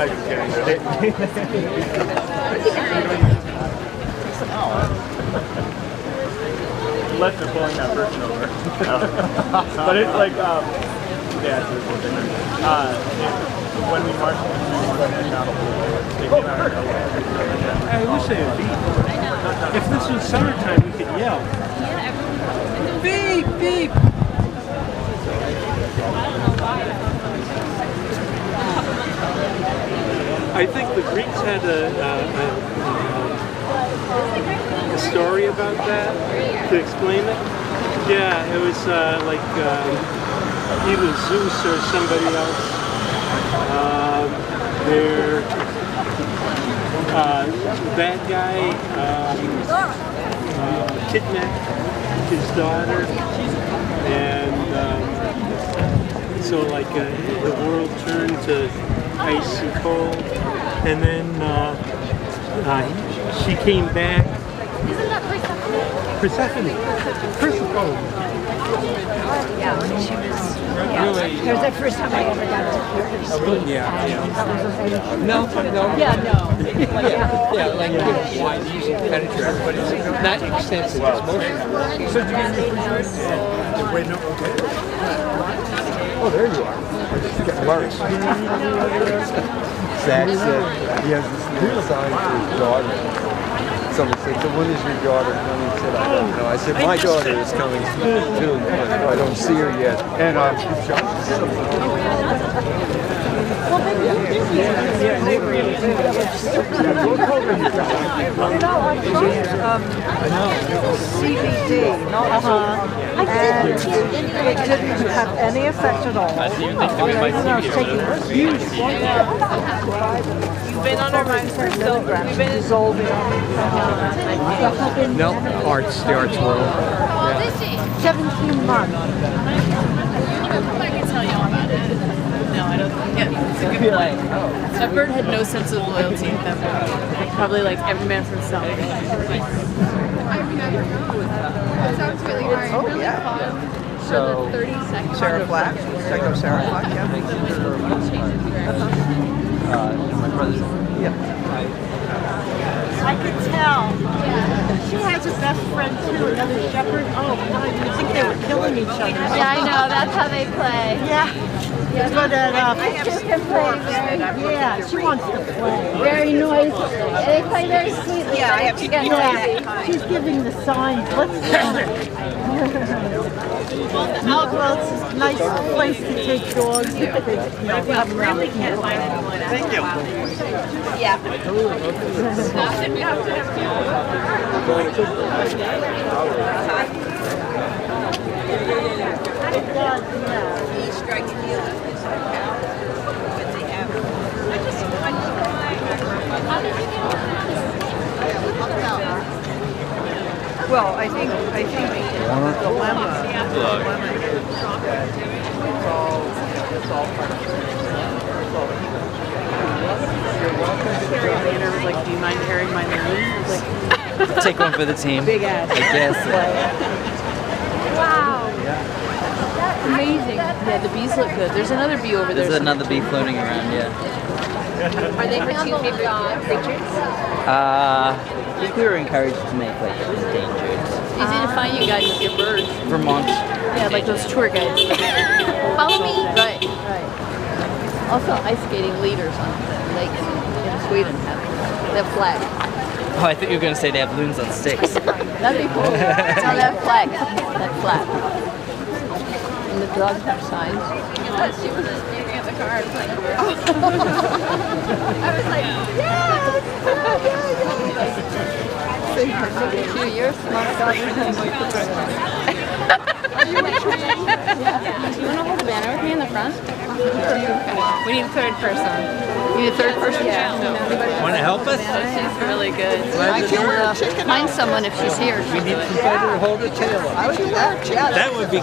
I was just kidding. Unless they're pulling that person over. But it's like, yeah, it's really different. When we marched into they came out of I wish they would beep. If this was summertime, we could yell. Beep, beep. I think the Greeks had a story about that to explain it. Yeah, it was like either Zeus or somebody else. The bad guy kidnapped his daughter, and so like the world turned to ice and cold, and then she came back. Isn't that Persephone. Persephone. Yeah, when she was. Yeah. Really? It was the first time I ever got to hear her speak. Yeah. No. Yeah, no. Yeah, like why using penetrate, but it's not extensive, it's motion. So did you get your wait, no, okay. Oh, there you are. It's getting worse. Zach said he has this new sign for his daughter. Someone said, so when is your daughter coming? He said, I don't know. I said, my daughter is coming soon. I don't see her yet. And CBD, and it didn't have any effect at all. I see you think that we might see you. You've been on our minds for so long. We've been Dissolving. No, the arts world. 17 months. I can tell you all about it. No, I don't. Yeah, it's a good play. That bird had no sense of loyalty. That bird. Probably like every man for himself. It sounds really hard. Oh, yeah. So, 30 seconds. Sarah Black. Psycho Sarah Black, yeah. My brother's. Yeah. I could tell. She has a best friend too, another shepherd. Oh, God, you think they were killing each other. Yeah, I know. That's how they play. Yeah. But She can play yeah, she wants to play. very noisy. They play very sweetly. Yeah, I have to get Yeah, she's giving the signs. Let's go. Well, it's a nice place to take dogs. If they, have them around the camp. Thank you. Yeah. He strikes me as Well, I think the dilemma is it's all part of Later was like, do you mind carrying my loon? I was like, Take one for the team. big ass. I guess. Wow. That's amazing. Yeah, the bees look good. There's another bee over there. There's another bee floating around, yeah. Are they her two favorite creatures? We were encouraged to make like endangered. Easy to find you guys with your birds. Vermont. Yeah, like those tour guides. Follow me. Right. Also, ice skating leaders on the lake in Sweden have flag. Oh, I thought you were going to say they have loons on sticks. That'd be cool. No, they have flags. That flag. And the dogs have signs. She was just staring at the car. I was like, I was like, yes! Look at you, you're a smart dog. Do you want to hold the banner with me in the front? We need a third person. You need a third person? Yeah. Want to help us? She's really good. I can find someone if she's here. We need somebody to hold her tail up. I would do that. Yeah. That would be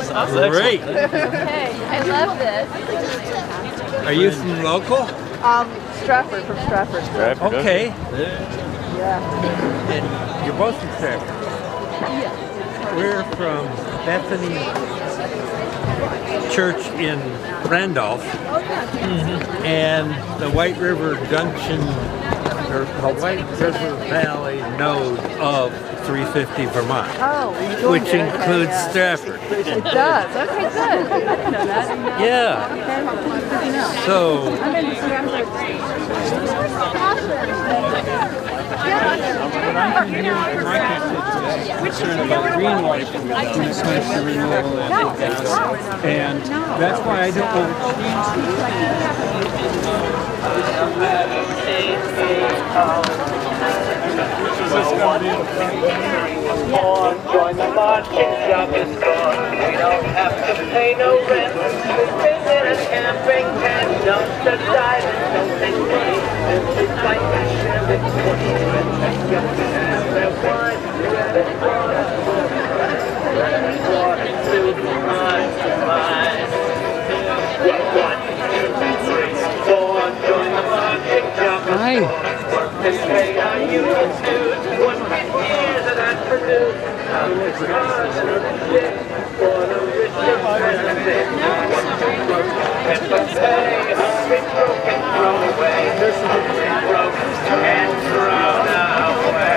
great. Okay, I love this. Are you from local? Stratford, from Stratford. Okay. Yeah. And you're both from Stratford. We're from Bethany, church in Randolph, and the White River Junction, or the White River Valley node of 350 Vermont, which includes Stratford. It does. Okay, good. I didn't know that. Yeah. Okay. Good to know. So, concern about greenwater when it comes to renewable natural gas, and that's why I don't Join the marching job is gone. We don't have to pay no rent. We live in a camping tent. Don't decide and don't make money. Simply fight and share the 20 cents. Just have their wine. Their water. Water to mine to mine. 1, 2, 3, 4. Join the marching job is gone. Work and pay our union dues. 1 years of that produce. How much cars and a shit for the rich and benefit. And the pay has been broken, thrown away. Broken and thrown away.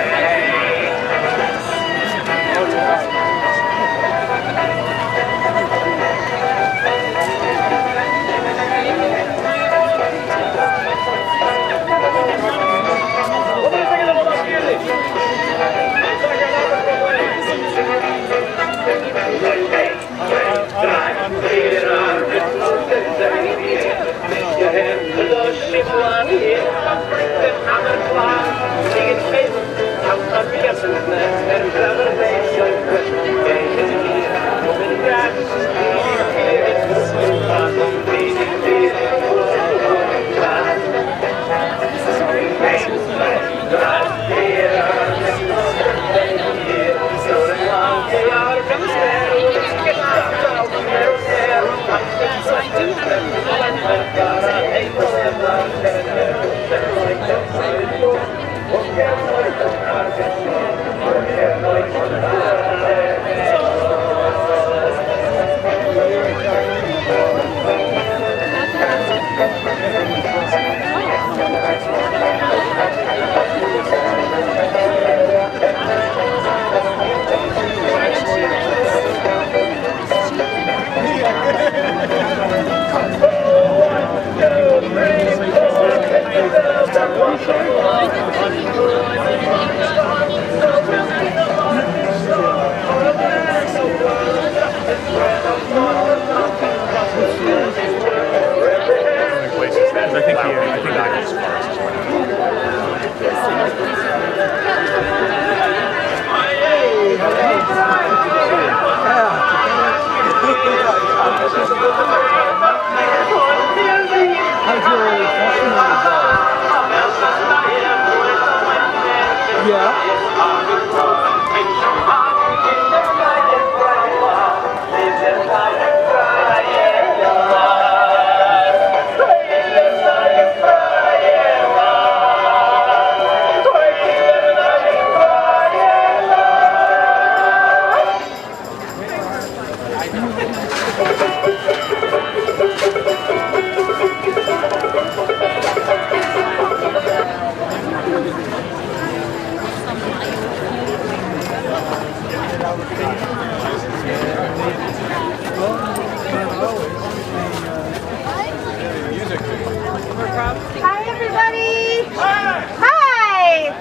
Hi, everybody. Hi.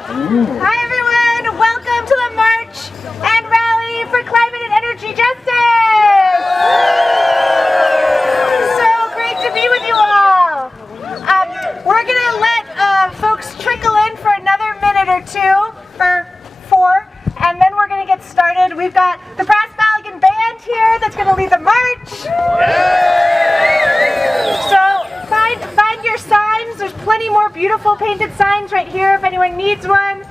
Hi, everyone. Welcome to the March and Rally for Climate and Energy Justice. So great to be with you all. We're going to let folks trickle in for another minute or two, or 4, and then we're going to get started. We've got the Brass Maligan Band here that's going to lead the march. So find your signs. There's plenty more beautiful painted signs right here if anyone needs one.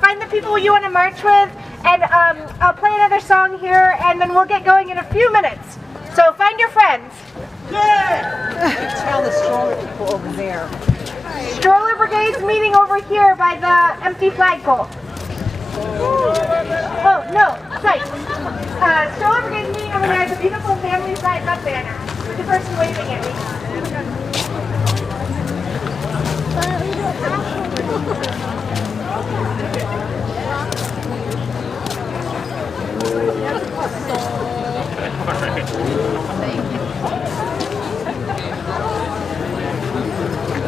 Find the people you want to march with, and I'll play another song here, and then we'll get going in a few minutes. So find your friends. Yeah! Tell the stroller people over there. Stroller Brigade's meeting over here by the empty flagpole. Oh, no, right. Stroller Brigade meeting over there is a beautiful family size up banner. With the person waving at me.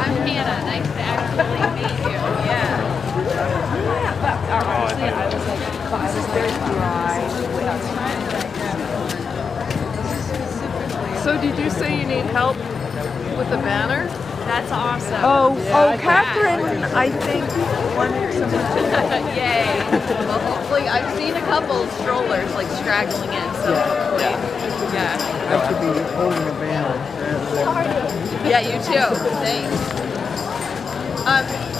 I'm Hannah. Nice to actually meet you. Yeah. So did you say you need help with the banner? That's awesome. Oh, Catherine, I think wanted someone to. Yay. Well, hopefully, I've seen a couple strollers like straggling in, so hopefully, yeah. I should be holding a banner. Yeah, you too. Thanks.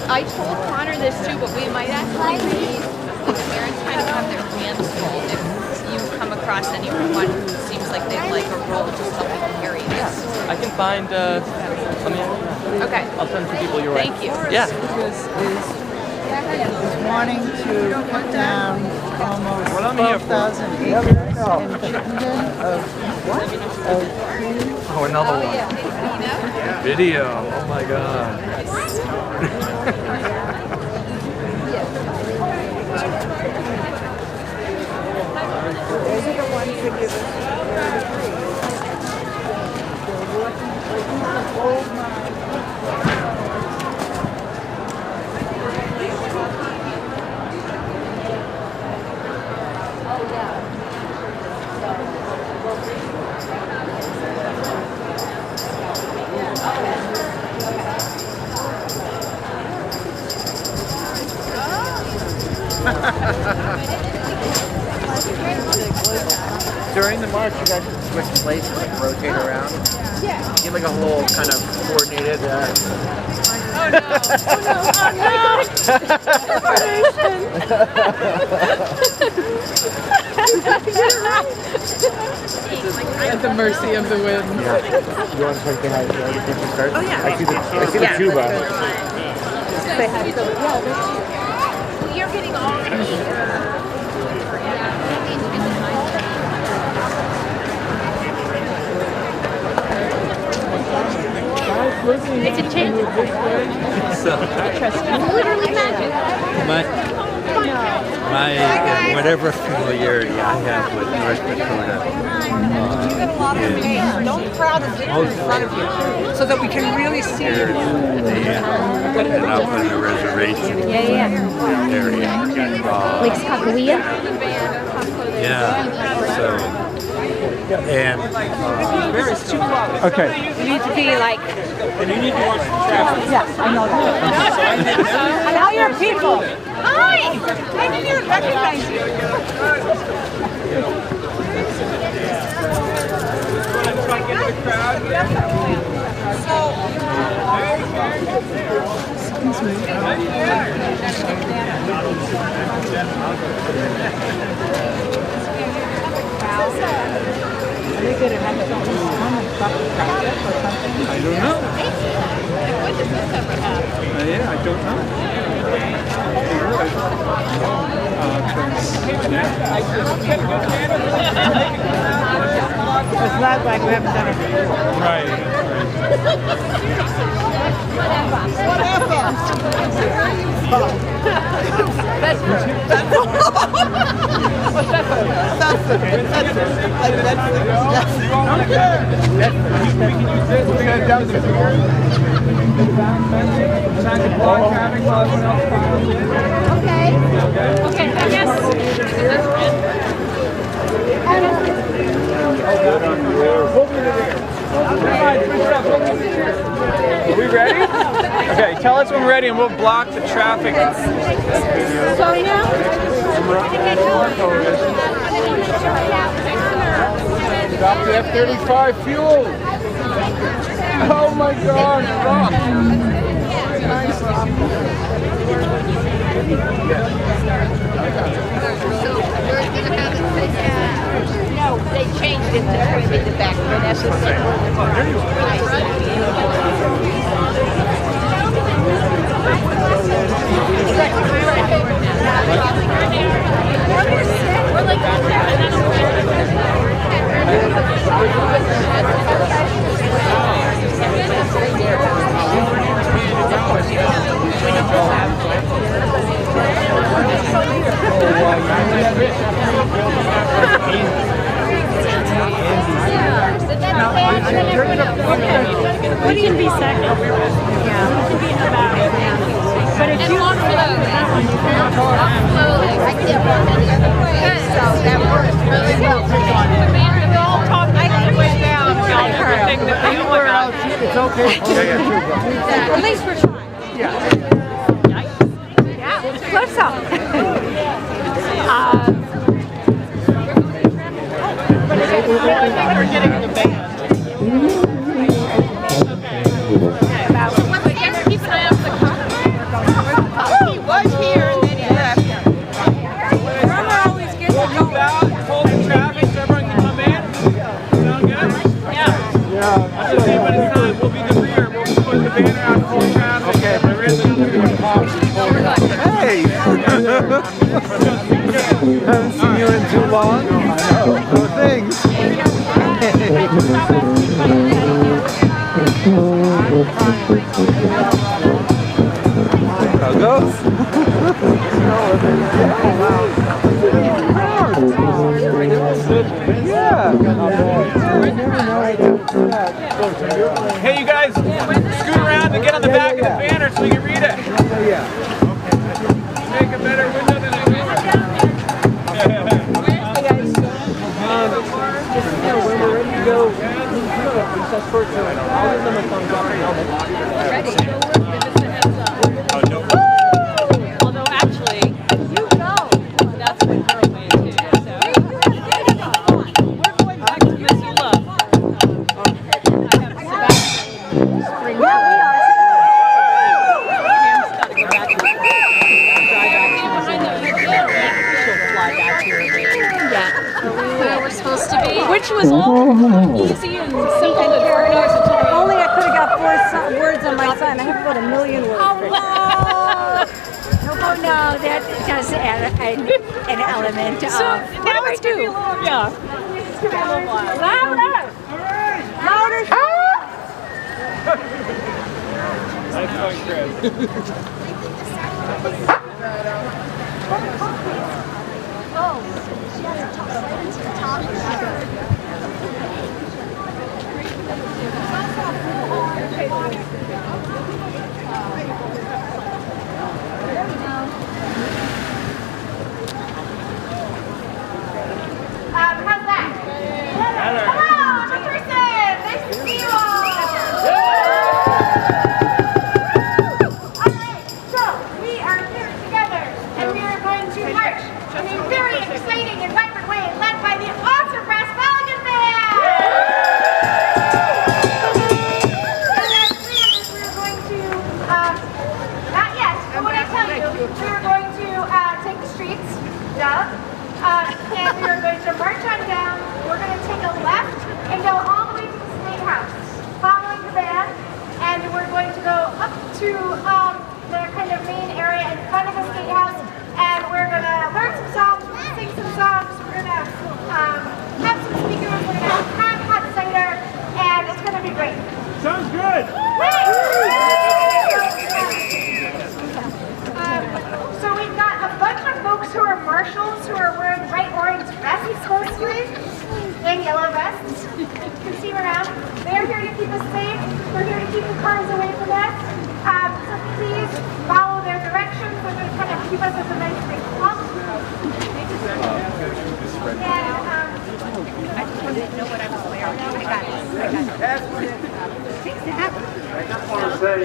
I told Connor this too, but we might actually need the parents kind of have their hands full if you come across anyone who seems like they'd like a role to help you carry this. I can find, Okay. I'll send some people your way. Thank you. Yeah. Is wanting to put down almost 12,000 acres in Chittenden of what? Of trees. Oh, another one. Video. Oh my god. Those are the ones that give us old mines. During the march, you guys can switch places, like rotate around. Yeah. Get like a whole kind of coordinated. Oh no! Oh no! At the mercy of the wind. Yeah. You want to say hi to the start? Oh yeah. I see the tuba. Say hi to them. Well, you're getting all It's a chance. So, Literally magic. my whatever familiarity I have with North Dakota Don't crowd the picture in front of you so that we can really see you. and up on the reservation area. Lakes Kakawea? Yeah. So and Okay. You need to be like. And you need to watch the traffic. Yes, I know that. And now you're people. Hi! I didn't even recognize you. Are they going to have some fun and stuff or something? I don't know. When does this ever happen? Yeah, I don't know. It's not like we haven't done it before. Right. Okay, I guess. Are we ready? Okay, tell us when we're ready and we'll block the traffic. So now? Stop the F-35 fuel! Oh my god, rock! No, they changed it to trim in the back. Vanessa said. seconds. Yeah. It should be about. But if you walk slowly. Walk slowly. I can't walk any other way. So that works really well. We're all talking on the way down. Y'all heard things that we were out. It's okay. At least we're trying. Yeah. Close up. We're getting the band. Keep an eye out for the car. He was here and then he left. Always gets We'll do that, holding traffic so everyone can come in. Sound good? Yeah. I'll just say when it's time, we'll be the rear. We'll put the banner out and hold traffic. Okay. There is another one. Hey! Haven't seen you in too long. I know. Good things. How goes? Hey, you guys, scoot around and get on the back of the banner so we can read it. Make a better window than a door. When we're ready to go, recess for I'll give them a thumbs up. Although actually, you know, that's what girl made too. So we're going back to Missoula. Which was all easy and simple and very nice until Only I could have got 4 words on my sign. I have about 1 million words. Oh, no, that does add an element of. now it's gonna be a little, yeah. Louder! Louder! Nice one, Chris. How's that? Hello, Jefferson! Nice to see you all! Alright, so we are here together and we are going to march in a very exciting and vibrant way led by the awesome Brass Mulligan Band! And as planned, we're going to, not yet, but when I tell you, we're going to take the streets, and we're going to march on down. We're going to take a left and go all the way to the State House, following the band, and we're going to go up to the kind of main area in front of the State House, and we're going to learn some songs, we're going to sing some songs, we're going to have some speakers, we're going to have hot cider, and it's going to be great. Sounds good. So we've got a bunch of folks who are marshals who are wearing bright orange vests mostly and yellow vests. You can see them around. They're here to keep us safe. We're here to keep the cars away from us. So please follow their directions. They're going to kind of keep us as a nice big clump. And I just wanted to know what I was wearing. I got it. I just want to say,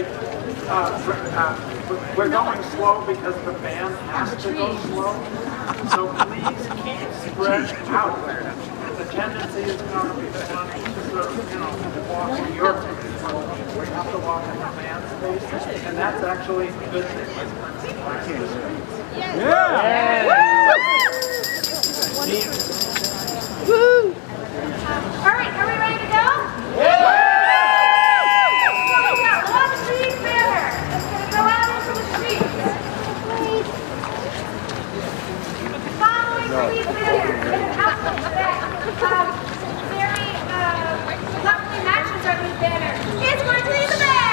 we're going slow because the band has to go slow. So please keep spread out. The tendency is going to be to sort of, walk in your pace. We have to walk in the band's pace, and that's actually a good thing. Yeah! Woo! All right, are we ready to go? Yeah! Very lovely matches on these banners. It's going to be the band!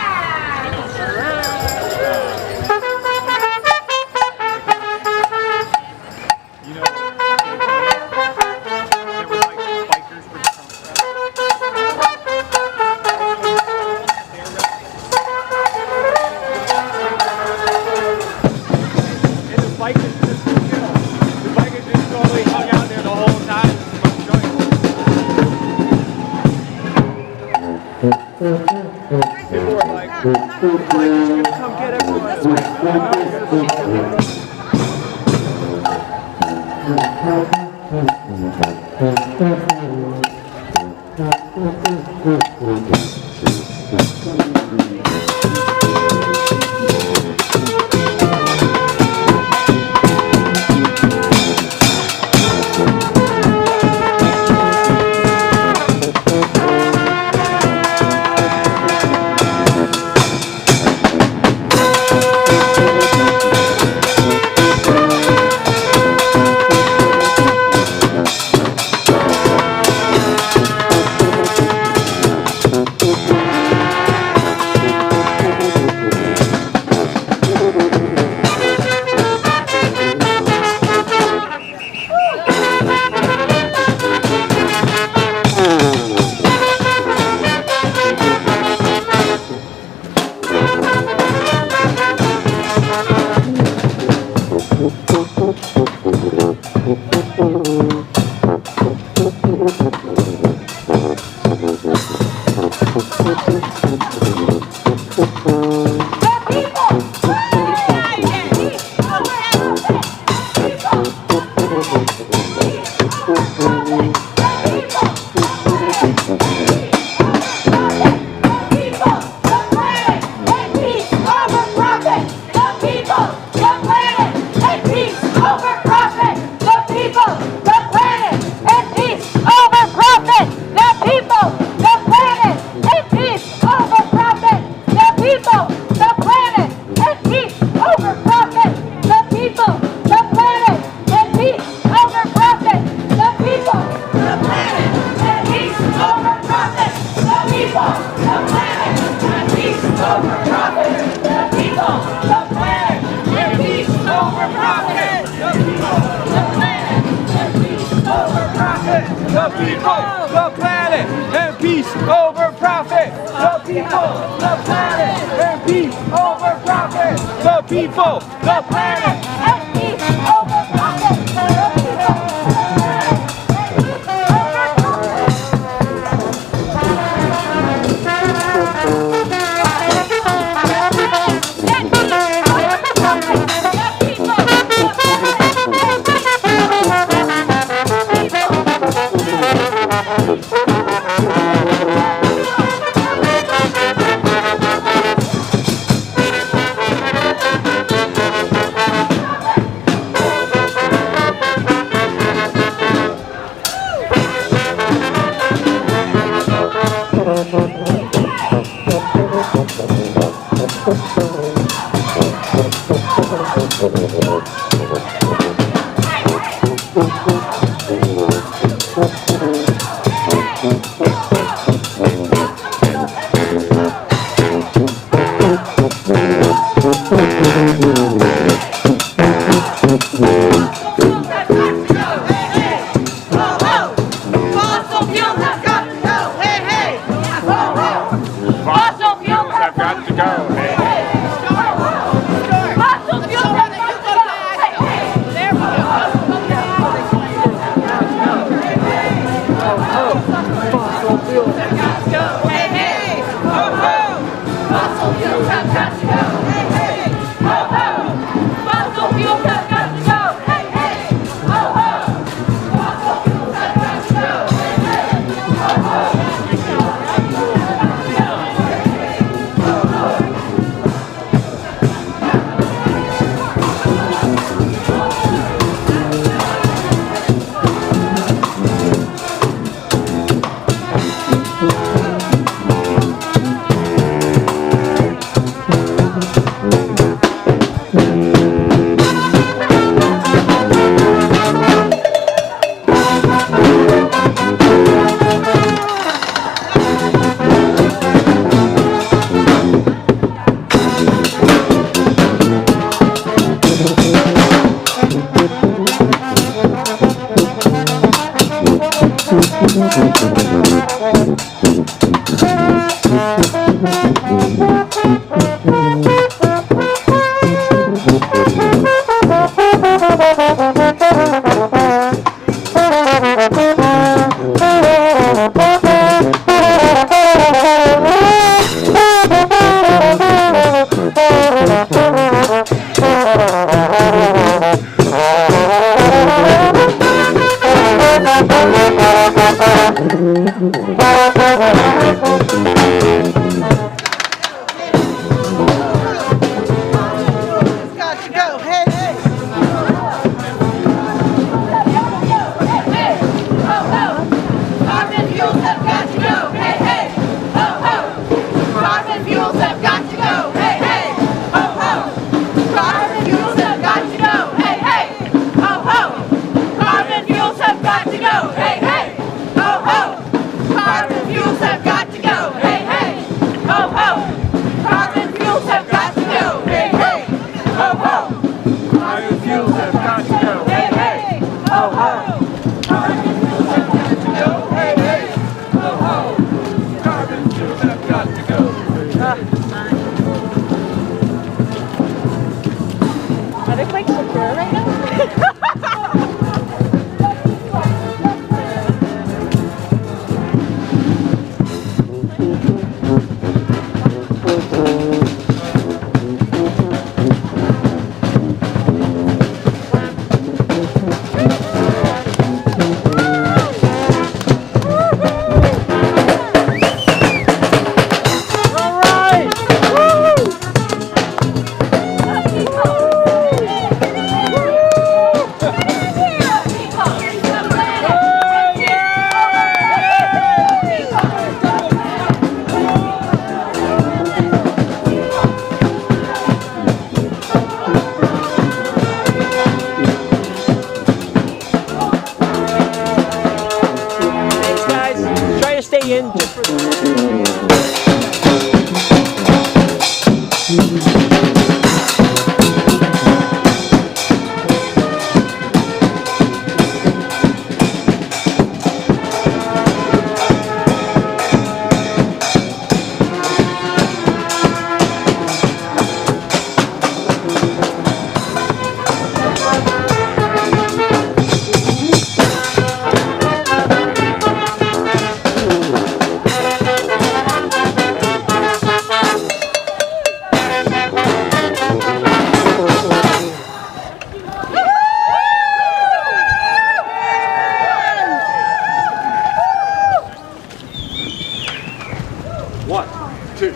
One, two,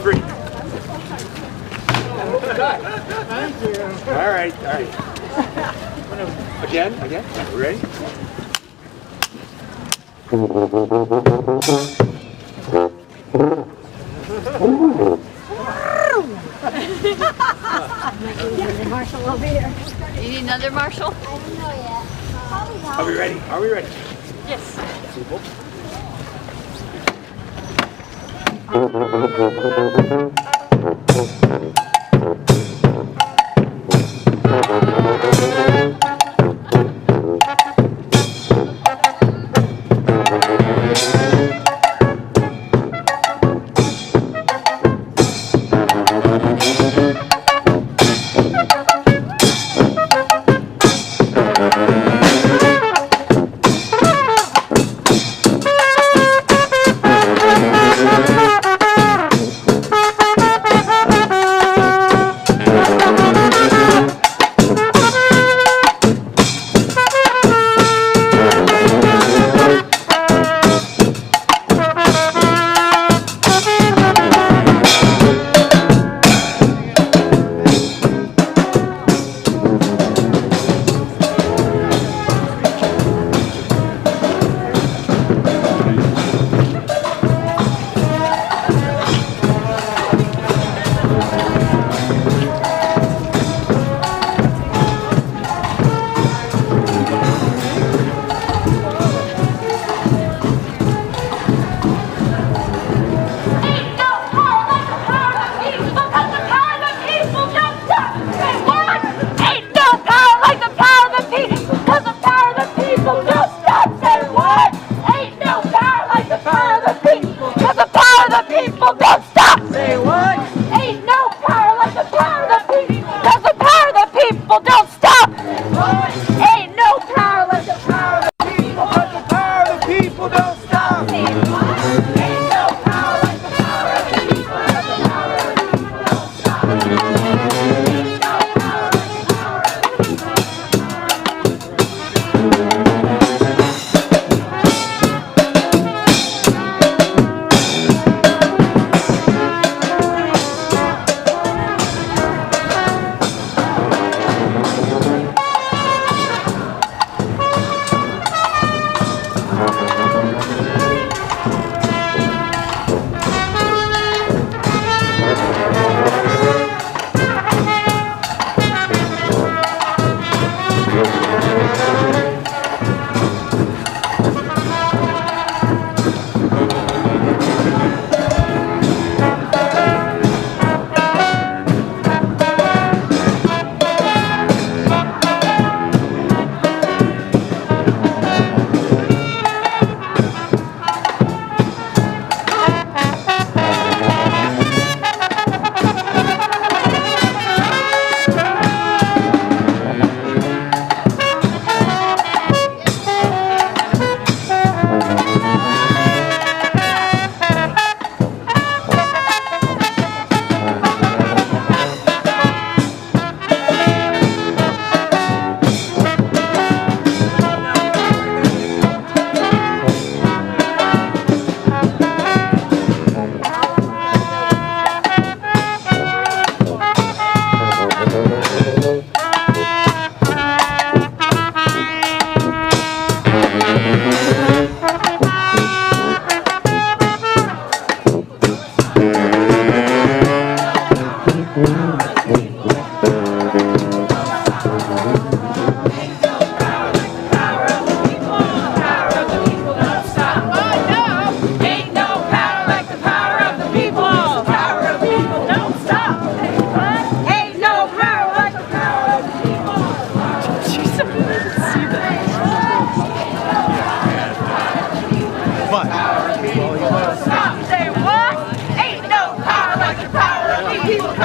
three. All right, all right. Again. We ready? Marshall over here. You need another Marshall? Are we ready? Are we ready? Yes.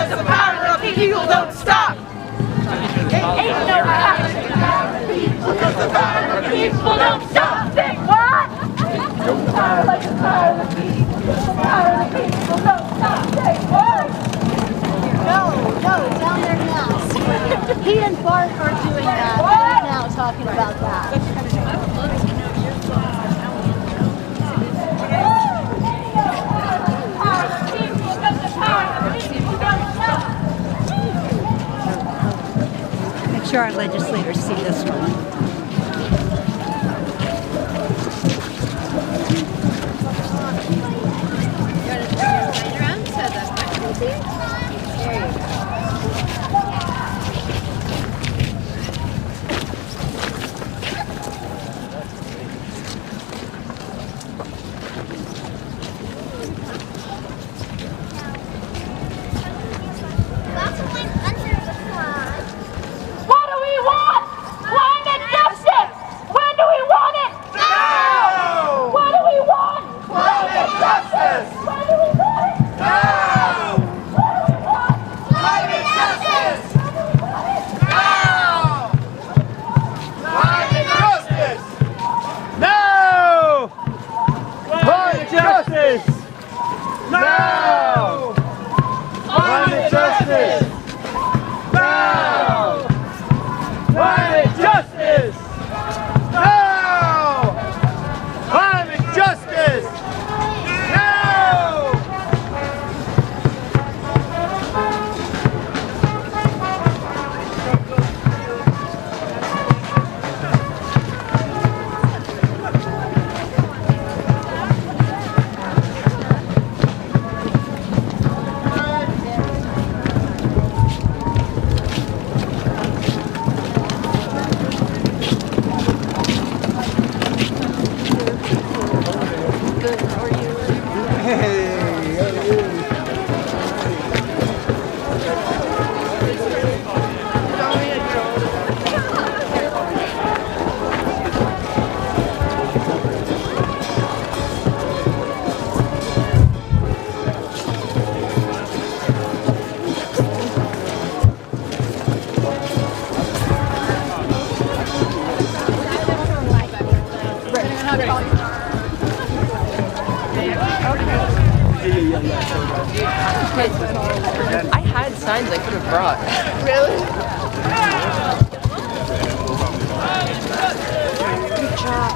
Because the power of the people don't stop. Ain't no power like the power of the people. Because the power of the people don't stop. Say what? Power like the power of the people. The power of the people don't stop. Say what? No, down there now. He and Bart are doing that right now, talking about that. Make sure our legislators see this one. What do we want? Climate justice! When do we want it? Now! What do we want? Climate justice! When do we want it? Now! What do we want? Climate justice! Now! Climate justice! No! Climate justice! No! Climate justice! No! Climate justice! No! Climate justice! No! I had signs I could have brought. Really? Good job.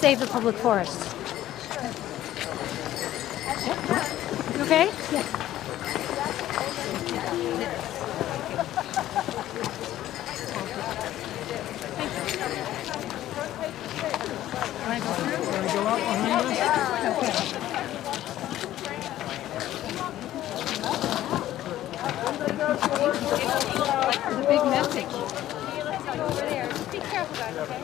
Save the public forests. You okay? Yeah. The big message. Be careful, guys, okay?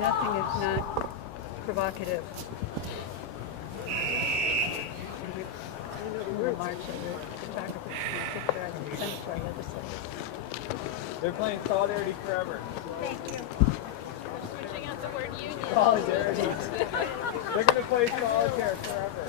Nothing is not provocative. We're marching. The photographer picture I can send to our legislators. They're playing Solidarity Forever. Thank you. Switching out the word union. Solidarity. They're going to play Solitaire forever.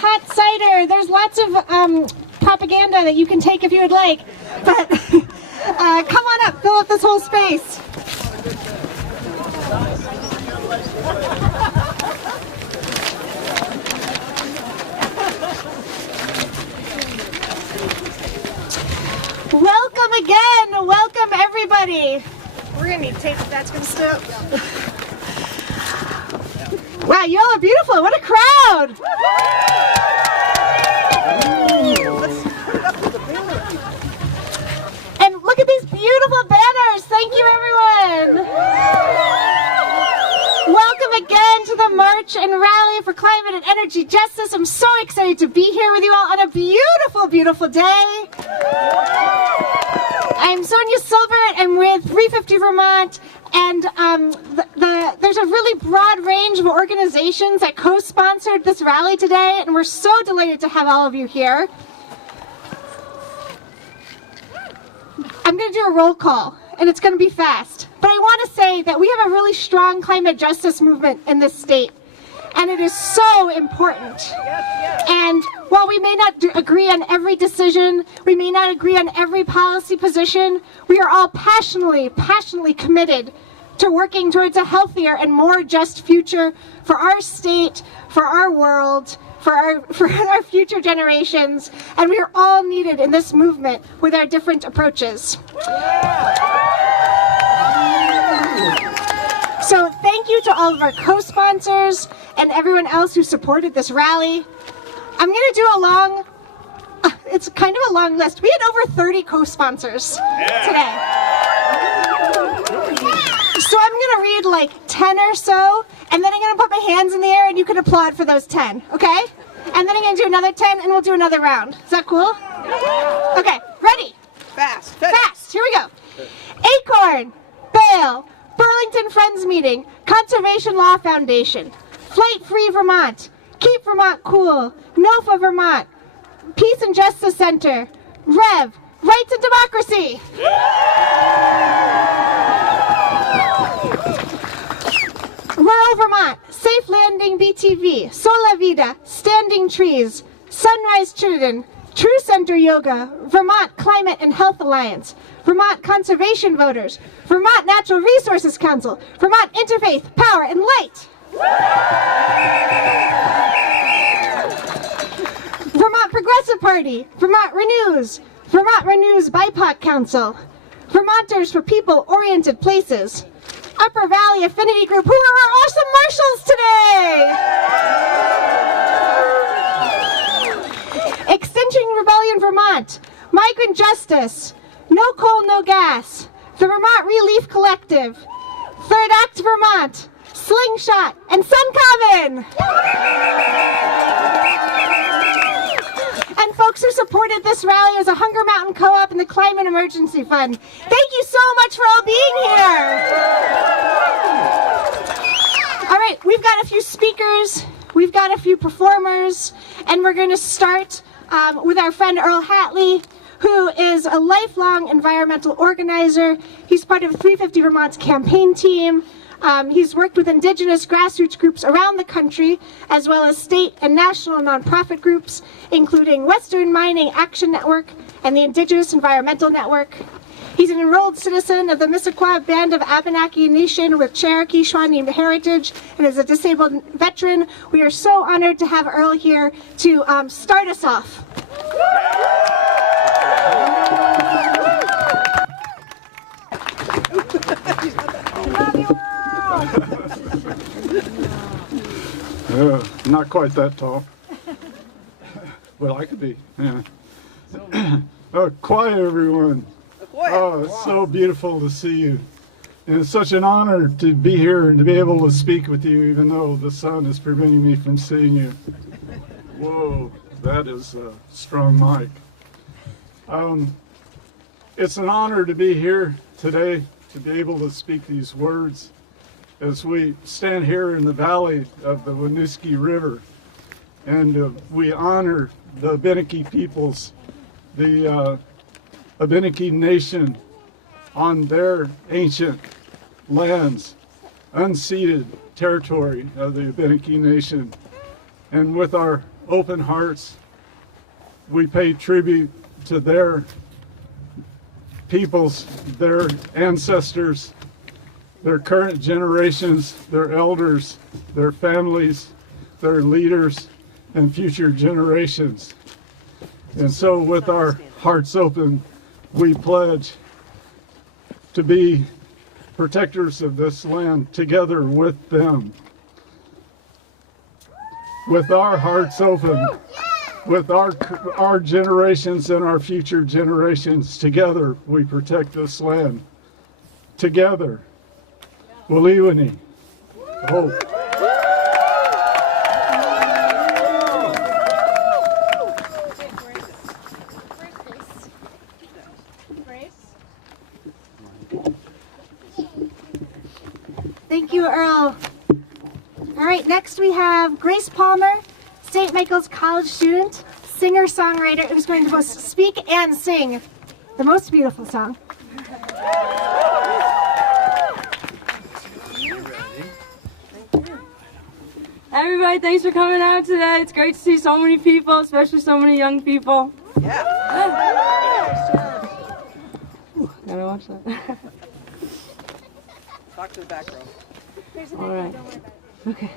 hot cider. There's lots of propaganda that you can take if you would like. But come on up, fill up this whole space. Welcome again. Welcome everybody. We're gonna need tape that's gonna stop. Wow, you all are beautiful. What a crowd. And look at these beautiful banners. Thank you, everyone. Welcome again to the March and Rally for Climate and Energy Justice. I'm so excited to be here with you all on a beautiful, beautiful day. I'm Sonia Silbert. I'm with 350 Vermont, and there's a really broad range of organizations that co-sponsored this rally today, and we're so delighted to have all of you here. I'm going to do a roll call, and it's going to be fast. But I want to say that we have a really strong climate justice movement in this state, and it is so important. And while we may not agree on every decision, we may not agree on every policy position, we are all passionately committed to working towards a healthier and more just future for our state, for our world, for our future generations, and we are all needed in this movement with our different approaches. So thank you to all of our co-sponsors and everyone else who supported this rally. I'm going to do it's kind of a long list. We had over 30 co-sponsors today. So I'm going to read like 10 or so, and then I'm going to put my hands in the air and you can applaud for those 10, okay? And then I'm going to do another 10 and we'll do another round. Is that cool? Okay, ready? Fast. Here we go. Acorn, Bale, Burlington Friends Meeting, Conservation Law Foundation, Flight Free Vermont, Keep Vermont Cool, NOFA Vermont, Peace and Justice Center, REV, Rights and Democracy. Rural Vermont, Safe Landing BTV, Sola Vida, Standing Trees, Sunrise Children, True Center Yoga, Vermont Climate and Health Alliance, Vermont Conservation Voters, Vermont Natural Resources Council, Vermont Interfaith Power and Light. Vermont Progressive Party, Vermont Renews BIPOC Council, Vermonters for People-Oriented Places, Upper Valley Affinity Group, who are our awesome marshals today! Extinction Rebellion Vermont, Migrant Justice, No Coal, No Gas, the Vermont Relief Collective, Third Act Vermont, Slingshot, and Suncommon! And folks who supported this rally is a Hunger Mountain Co-op and the Climate Emergency Fund. Thank you so much for all being here. All right, we've got a few speakers, we've got a few performers, and we're going to start with our friend Earl Hatley, who is a lifelong environmental organizer. He's part of 350 Vermont's campaign team. He's worked with Indigenous grassroots groups around the country, as well as state and national nonprofit groups, including Western Mining Action Network and the Indigenous Environmental Network. He's an enrolled citizen of the Mississauga Band of Abenaki Nation with Cherokee Shawnee heritage and is a disabled veteran. We are so honored to have Earl here to start us off. Not quite that tall. Well, I could be. Yeah. Quiet, everyone. Oh, it's so beautiful to see you. And it's such an honor to be here and to be able to speak with you, even though the sun is preventing me from seeing you. Whoa, that is a strong mic. It's an honor to be here today, to be able to speak these words as we stand here in the valley of the Winooski River, and we honor the Abenaki peoples, the Abenaki Nation on their ancient lands, unceded territory of the Abenaki Nation. And with our open hearts, we pay tribute to their peoples, their ancestors, their current generations, their elders, their families, their leaders, and future generations. And so with our hearts open, we pledge to be protectors of this land together with them. With our hearts open, with our generations and our future generations, together we protect this land. Together. Waliwani. Hope. Thank you, Earl. All right, next we have Grace Palmer, St. Michael's College student, singer-songwriter, who's going to both speak and sing the most beautiful song. Everybody, thanks for coming out today. It's great to see so many people, especially so many young people. Yeah. Gotta watch that. Talk to the back row. All right. Okay.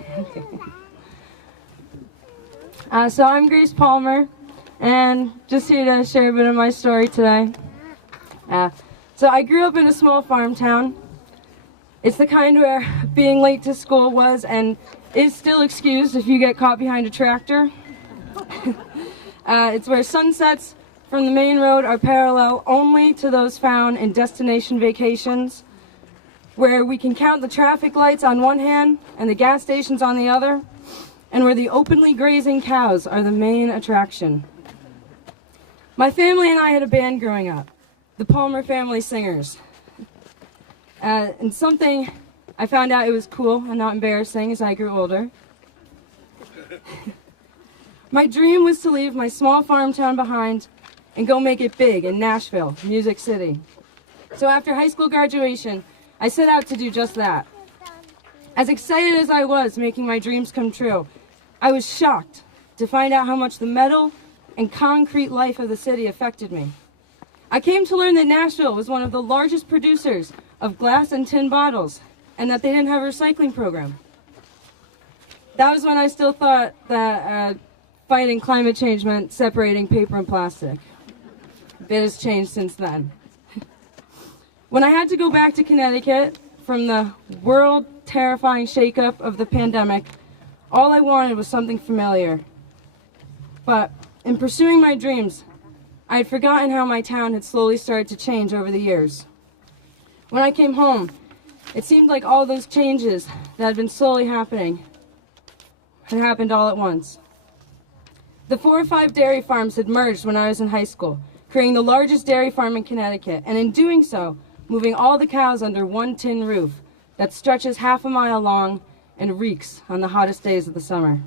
So I'm Grace Palmer, and just here to share a bit of my story today. So I grew up in a small farm town. It's the kind where being late to school was and is still excused if you get caught behind a tractor. It's where sunsets from the main road are parallel only to those found in destination vacations, where we can count the traffic lights on one hand and the gas stations on the other, and where the openly grazing cows are the main attraction. My family and I had a band growing up, the Palmer Family Singers. And something I found out it was cool and not embarrassing as I grew older. My dream was to leave my small farm town behind and go make it big in Nashville, Music City. So after high school graduation, I set out to do just that. As excited as I was making my dreams come true, I was shocked to find out how much the metal and concrete life of the city affected me. I came to learn that Nashville was one of the largest producers of glass and tin bottles, and that they didn't have a recycling program. That was when I still thought that fighting climate change meant separating paper and plastic. A bit has changed since then. When I had to go back to Connecticut from the world-terrifying shakeup of the pandemic, all I wanted was something familiar. But in pursuing my dreams, I had forgotten how my town had slowly started to change over the years. When I came home, it seemed like all those changes that had been slowly happening had happened all at once. The 4 or 5 dairy farms had merged when I was in high school, creating the largest dairy farm in Connecticut, and in doing so, moving all the cows under one tin roof that stretches half a mile long and reeks on the hottest days of the summer.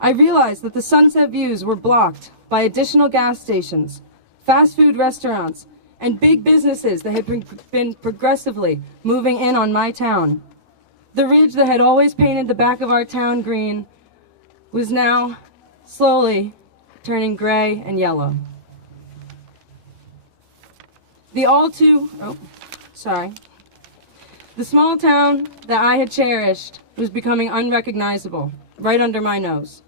I realized that the sunset views were blocked by additional gas stations, fast food restaurants, and big businesses that had been progressively moving in on my town. The ridge that had always painted the back of our town green was now slowly turning gray and yellow. The small town that I had cherished was becoming unrecognizable, right under my nose.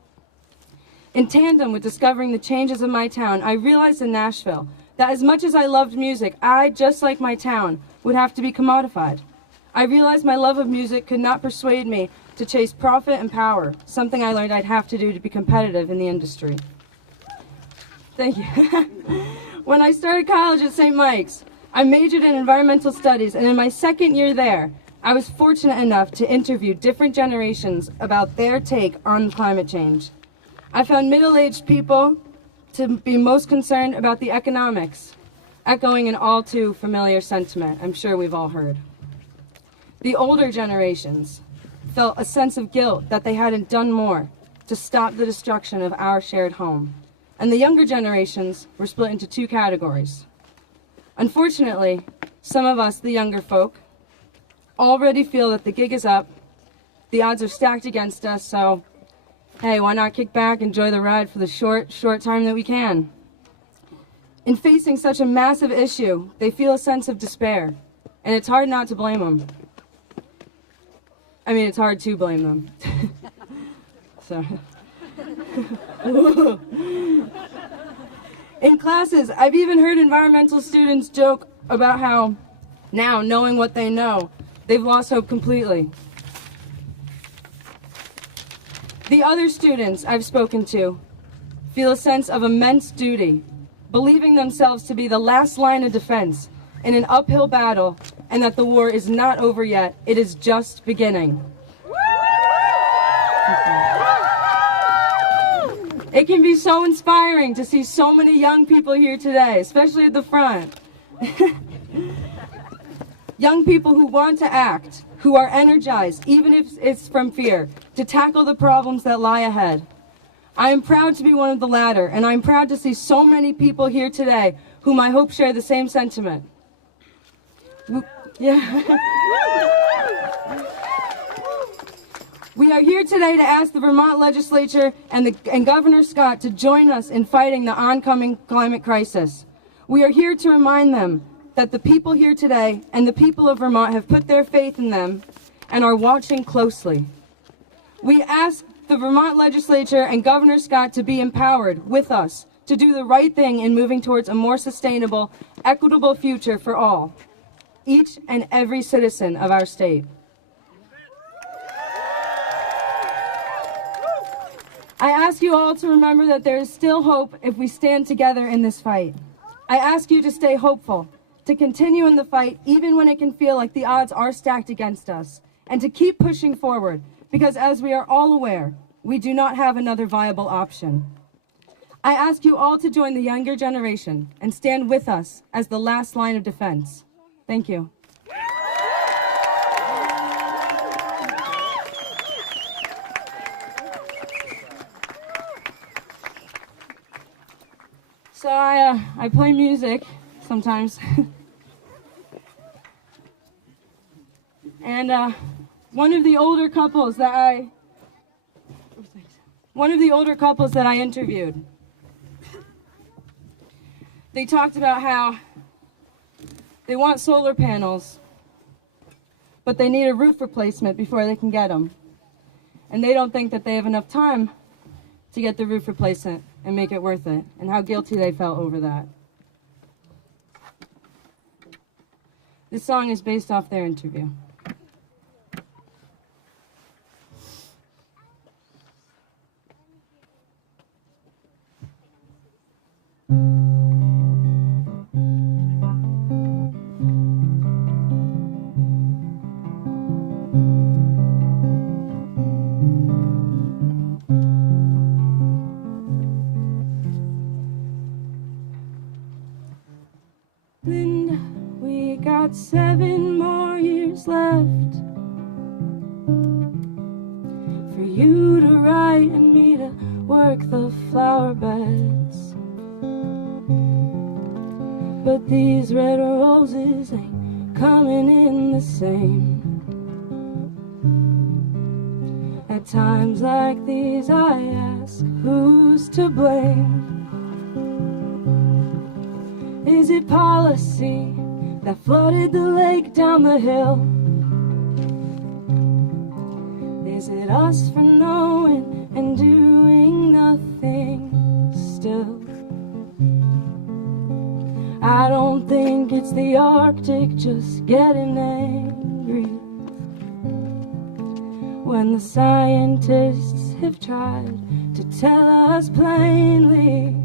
In tandem with discovering the changes of my town, I realized in Nashville that as much as I loved music, I, just like my town, would have to be commodified. I realized my love of music could not persuade me to chase profit and power, something I learned I'd have to do to be competitive in the industry. Thank you. When I started college at St. Mike's, I majored in environmental studies, and in my second year there, I was fortunate enough to interview different generations about their take on climate change. I found middle-aged people to be most concerned about the economics, echoing an all too familiar sentiment I'm sure we've all heard. The older generations felt a sense of guilt that they hadn't done more to stop the destruction of our shared home. And the younger generations were split into 2 categories. Unfortunately, some of us, the younger folk, already feel that the gig is up, the odds are stacked against us, so hey, why not kick back, enjoy the ride for the short time that we can? In facing such a massive issue, they feel a sense of despair, and it's hard not to blame them. I mean, it's hard to blame them. So. In classes, I've even heard environmental students joke about how now, knowing what they know, they've lost hope completely. The other students I've spoken to feel a sense of immense duty, believing themselves to be the last line of defense in an uphill battle, and that the war is not over yet, it is just beginning. It can be so inspiring to see so many young people here today, especially at the front. Young people who want to act, who are energized, even if it's from fear, to tackle the problems that lie ahead. I am proud to be one of the latter, and I'm proud to see so many people here today whom I hope share the same sentiment. We are here today to ask the Vermont legislature and Governor Scott to join us in fighting the oncoming climate crisis. We are here to remind them that the people here today and the people of Vermont have put their faith in them and are watching closely. We ask the Vermont legislature and Governor Scott to be empowered with us to do the right thing in moving towards a more sustainable, equitable future for all, each and every citizen of our state. I ask you all to remember that there is still hope if we stand together in this fight. I ask you to stay hopeful, to continue in the fight even when it can feel like the odds are stacked against us, and to keep pushing forward, because as we are all aware, we do not have another viable option. I ask you all to join the younger generation and stand with us as the last line of defense. Thank you. So I play music sometimes. And one of the older couples that I interviewed, they talked about how they want solar panels, but they need a roof replacement before they can get them. And they don't think that they have enough time to get the roof replacement and make it worth it, and how guilty they felt over that. This song is based off their interview. Linda, we got 7 more years left for you to write and me to work the flower beds. But these red roses ain't coming in the same. At times like these I ask, who's to blame? Is it policy that flooded the lake down the hill? Is it us for knowing and doing nothing still? I don't think it's the Arctic just getting angry when the scientists have tried to tell us plainly.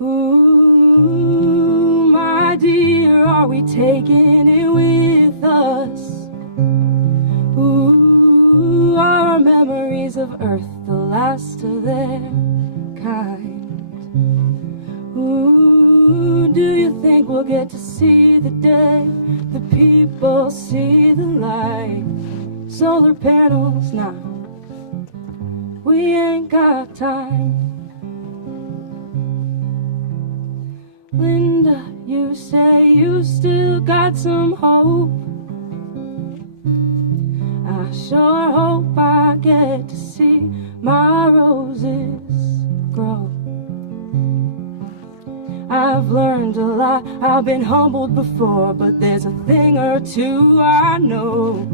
Ooh, my dear, are we taking it with us? Ooh, are our memories of Earth the last of their kind? Ooh, do you think we'll get to see the day the people see the light? Solar panels now, we ain't got time. Linda, you say you still got some hope. I sure hope I get to see my roses grow. I've learned a lot, I've been humbled before, but there's a thing or two I know.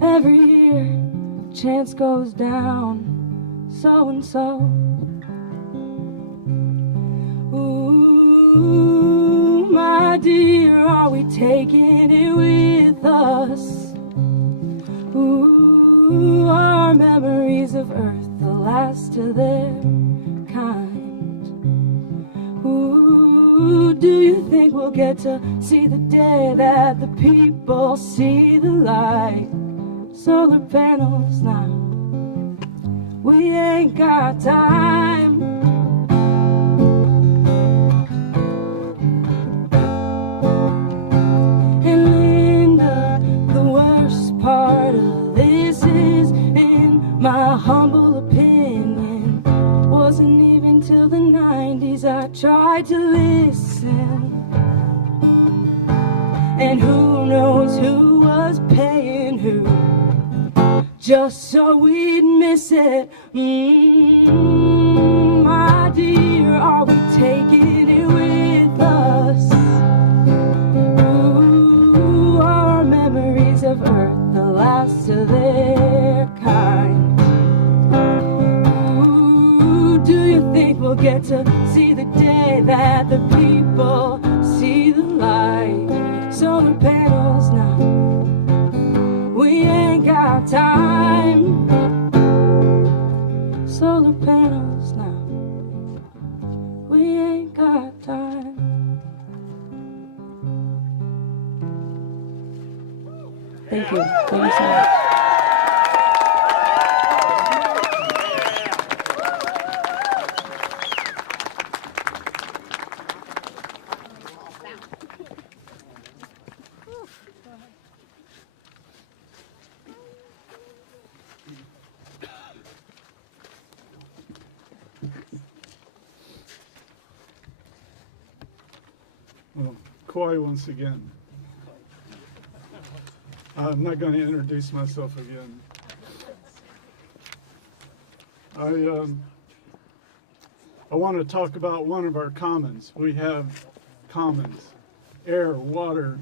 Every year, chance goes down, so and so. Ooh, my dear, are we taking it with us? Ooh, our memories of Earth, the last of their kind. Ooh, do you think we'll get to see the day that the people see the light? Solar panels now, we ain't got time. And Linda, the worst part of this is, in my humble opinion, wasn't even till the 90s I tried to listen. And who knows who was paying who, just so we'd miss it. My dear, are we taking it with us? Ooh, our memories of Earth, the last of their kind. Ooh, do you think we'll get to see the day that the people see the light? Solar panels now, we ain't got time. Solar panels now, we ain't got time. Thank you. Thank you so much. Well, Coy once again. I'm not going to introduce myself again. I want to talk about one of our commons. We have commons: air, water,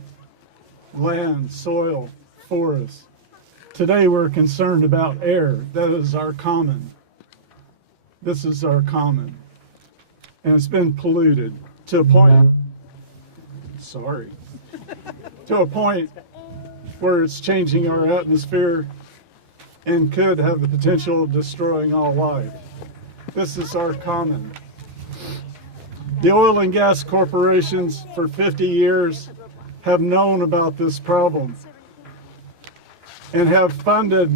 land, soil, forest. Today we're concerned about air. That is our common. This is our common. And it's been polluted to a point, to a point where it's changing our atmosphere and could have the potential of destroying all life. This is our common. The oil and gas corporations for 50 years have known about this problem and have funded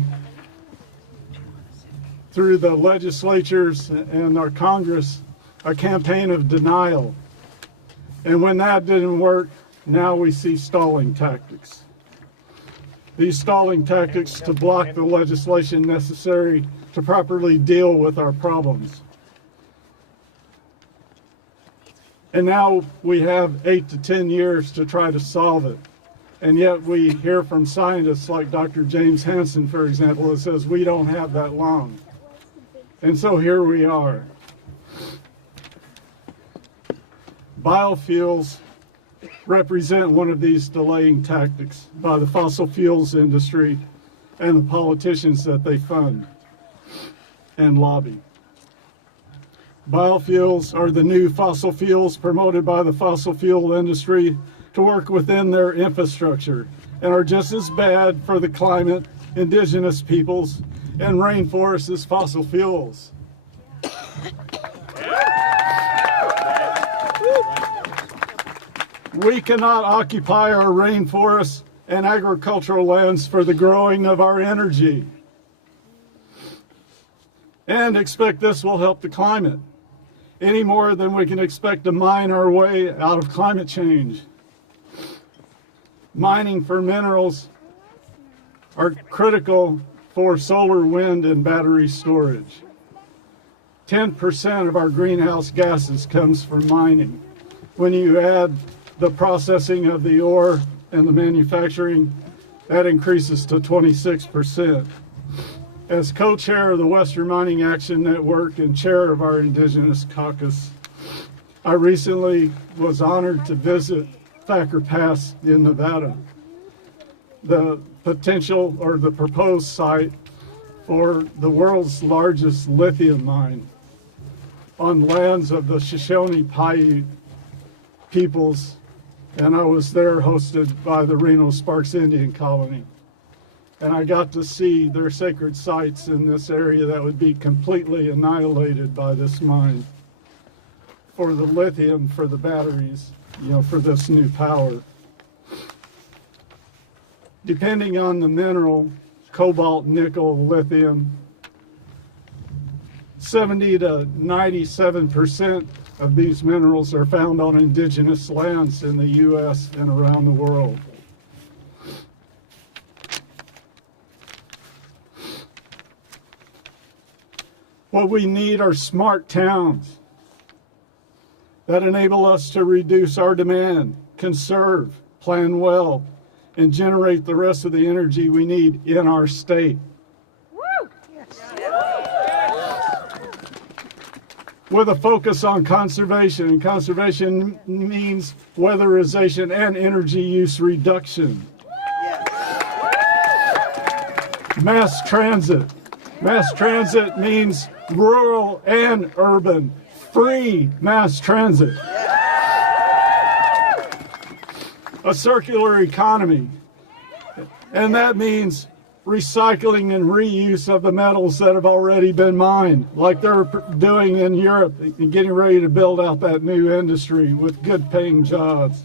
through the legislatures and our Congress a campaign of denial. And when that didn't work, now we see stalling tactics. These stalling tactics to block the legislation necessary to properly deal with our problems. And now we have 8 to 10 years to try to solve it. And yet we hear from scientists like Dr. James Hansen, for example, that says we don't have that long. And so here we are. Biofuels represent one of these delaying tactics by the fossil fuels industry and the politicians that they fund and lobby. Biofuels are the new fossil fuels promoted by the fossil fuel industry to work within their infrastructure and are just as bad for the climate, indigenous peoples, and rainforests as fossil fuels. We cannot occupy our rainforests and agricultural lands for the growing of our energy and expect this will help the climate any more than we can expect to mine our way out of climate change. Mining for minerals are critical for solar, wind, and battery storage. 10% of our greenhouse gases comes from mining. When you add the processing of the ore and the manufacturing, that increases to 26%. As co-chair of the Western Mining Action Network and chair of our Indigenous Caucus, I recently was honored to visit Thacker Pass in Nevada, the potential or the proposed site for the world's largest lithium mine on lands of the Shoshone-Paiute peoples, and I was there hosted by the Reno Sparks Indian Colony. And I got to see their sacred sites in this area that would be completely annihilated by this mine for the lithium, for the batteries, for this new power. Depending on the mineral, cobalt, nickel, lithium, 70 to 97% of these minerals are found on indigenous lands in the U.S. and around the world. What we need are smart towns that enable us to reduce our demand, conserve, plan well, and generate the rest of the energy we need in our state. With a focus on conservation, and conservation means weatherization and energy use reduction. Mass transit. Mass transit means rural and urban, free mass transit. A circular economy, and that means recycling and reuse of the metals that have already been mined, like they're doing in Europe and getting ready to build out that new industry with good paying jobs.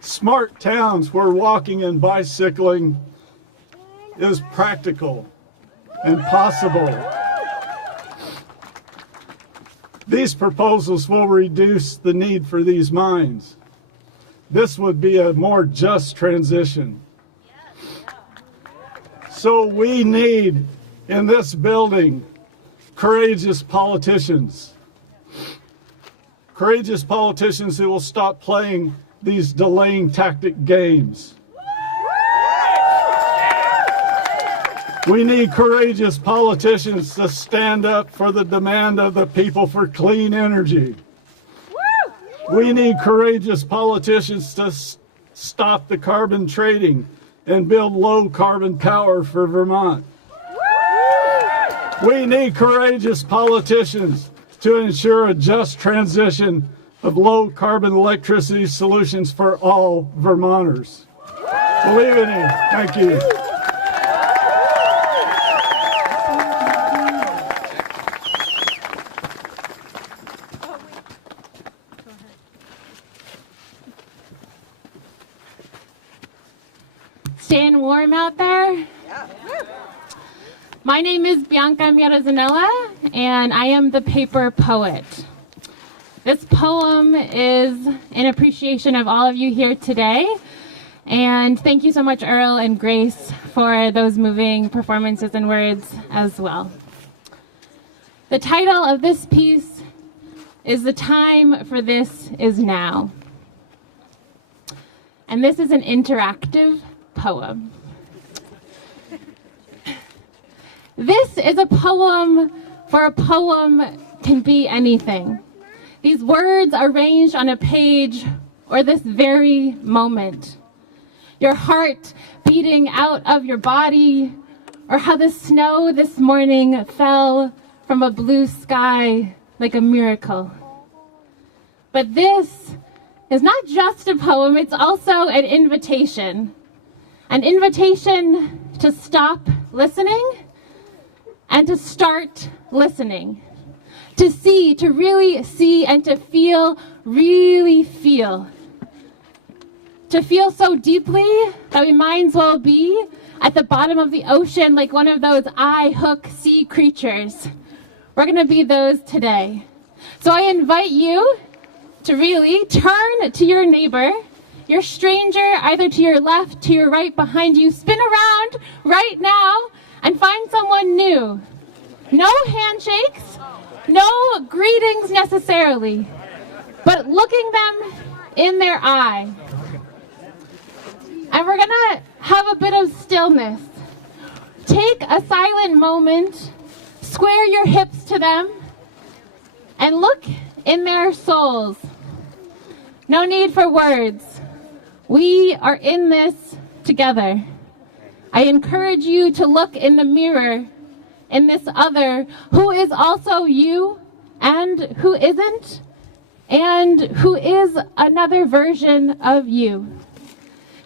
Smart towns where walking and bicycling is practical and possible. These proposals will reduce the need for these mines. This would be a more just transition. So we need, in this building, courageous politicians. Courageous politicians who will stop playing these delaying tactic games. We need courageous politicians to stand up for the demand of the people for clean energy. We need courageous politicians to stop the carbon trading and build low carbon power for Vermont. We need courageous politicians to ensure a just transition of low carbon electricity solutions for all Vermonters. Believe in it. Thank you. Staying warm out there? My name is Bianca Mirazanella, and I am the paper poet. This poem is in appreciation of all of you here today, and thank you so much, Earl and Grace, for those moving performances and words as well. The title of this piece is "The Time for This Is Now," and this is an interactive poem. This is a poem, for a poem can be anything. These words arranged on a page or this very moment. Your heart beating out of your body, or how the snow this morning fell from a blue sky like a miracle. But this is not just a poem, it's also an invitation. An invitation to stop listening and to start listening. To see, to really see, and to feel, really feel. To feel so deeply that we might as well be at the bottom of the ocean like one of those eye-hook sea creatures. We're going to be those today. So I invite you to really turn to your neighbor, your stranger, either to your left, to your right, behind you. Spin around right now and find someone new. No handshakes, no greetings necessarily, looking them in their eye. And we're gonna have a bit of stillness. Take a silent moment, square your hips to them, and look in their souls. No need for words. We are in this together. I encourage you to look in the mirror, in this other who is also you and who isn't, and who is another version of you.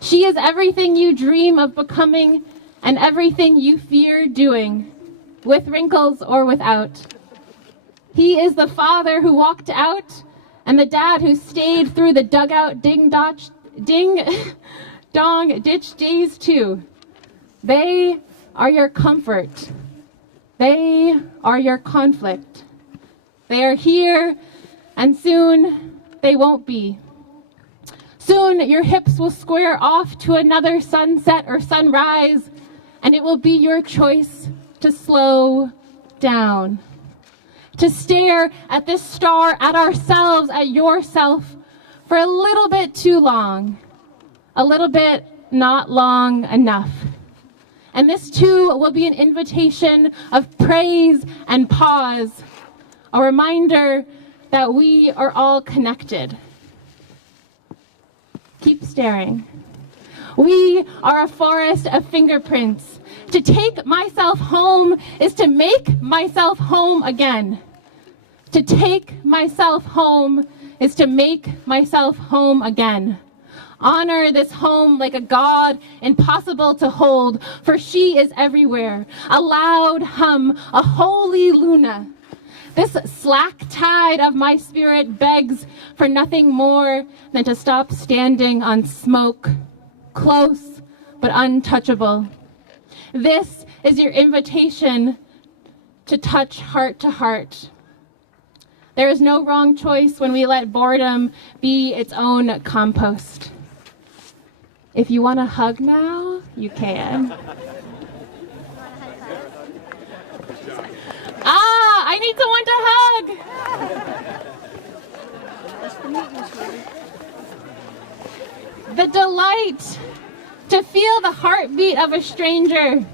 She is everything you dream of becoming and everything you fear doing, with wrinkles or without. He is the father who walked out and the dad who stayed through the dugout ding-dong ditch days too. They are your comfort. They are your conflict. They are here, and soon they won't be. Soon your hips will square off to another sunset or sunrise, and it will be your choice to slow down. To stare at this star, at ourselves, at yourself, for a little bit too long. A little bit not long enough. And this too will be an invitation of praise and pause, a reminder that we are all connected. Keep staring. We are a forest of fingerprints. To take myself home is to make myself home again. To take myself home is to make myself home again. Honor this home like a god impossible to hold, for she is everywhere. A loud hum, a holy Luna. This slack tide of my spirit begs for nothing more than to stop standing on smoke, close but untouchable. This is your invitation to touch heart to heart. There is no wrong choice when we let boredom be its own compost. If you want a hug now, you can. I need someone to hug. The delight to feel the heartbeat of a stranger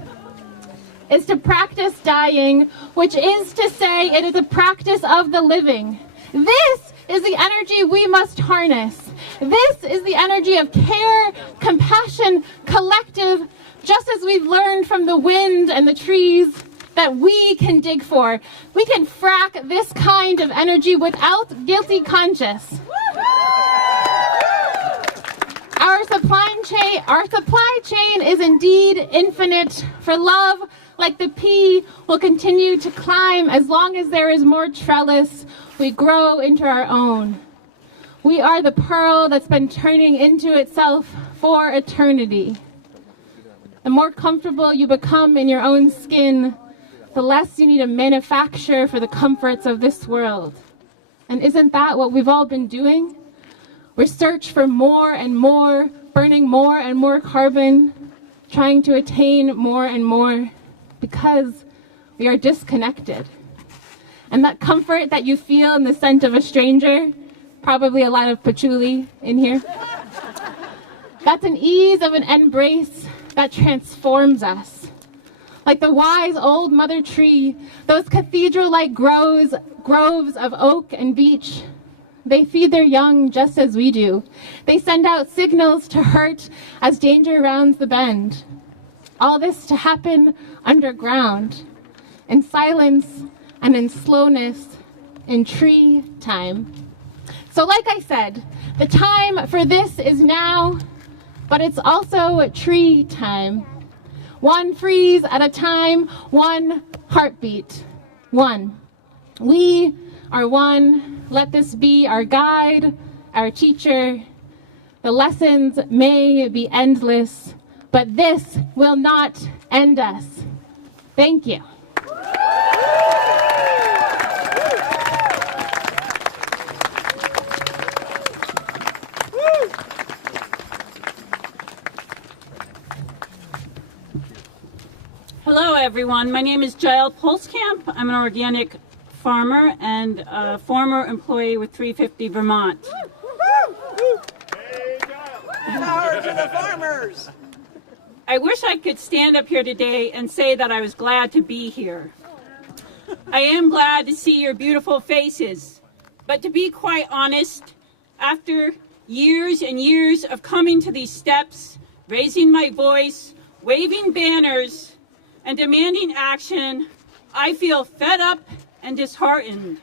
is to practice dying, which is to say it is a practice of the living. This is the energy we must harness. This is the energy of care, compassion, collective, just as we've learned from the wind and the trees that we can dig for. We can frack this kind of energy without guilty conscience. Our supply chain is indeed infinite, for love, like the pea, will continue to climb as long as there is more trellis. We grow into our own. We are the pearl that's been turning into itself for eternity. The more comfortable you become in your own skin, the less you need to manufacture for the comforts of this world. And isn't that what we've all been doing? We search for more and more, burning more and more carbon, trying to attain more and more, because we are disconnected. And that comfort that you feel in the scent of a stranger, probably a lot of patchouli in here, that's an ease of an embrace that transforms us. Like the wise old mother tree, those cathedral-like groves of oak and beech, they feed their young just as we do. They send out signals to hurt as danger rounds the bend. All this to happen underground, in silence and in slowness, in tree time. So like I said, the time for this is now, but it's also tree time. One freeze at a time, one heartbeat, one. We are one. Let this be our guide, our teacher. The lessons may be endless, but this will not end us. Thank you. Hello, everyone. My name is Jael Polskamp. I'm an organic farmer and a former employee with 350 Vermont. Power to the farmers! I wish I could stand up here today and say that I was glad to be here. I am glad to see your beautiful faces, but to be quite honest, after years and years of coming to these steps, raising my voice, waving banners, and demanding action, I feel fed up and disheartened.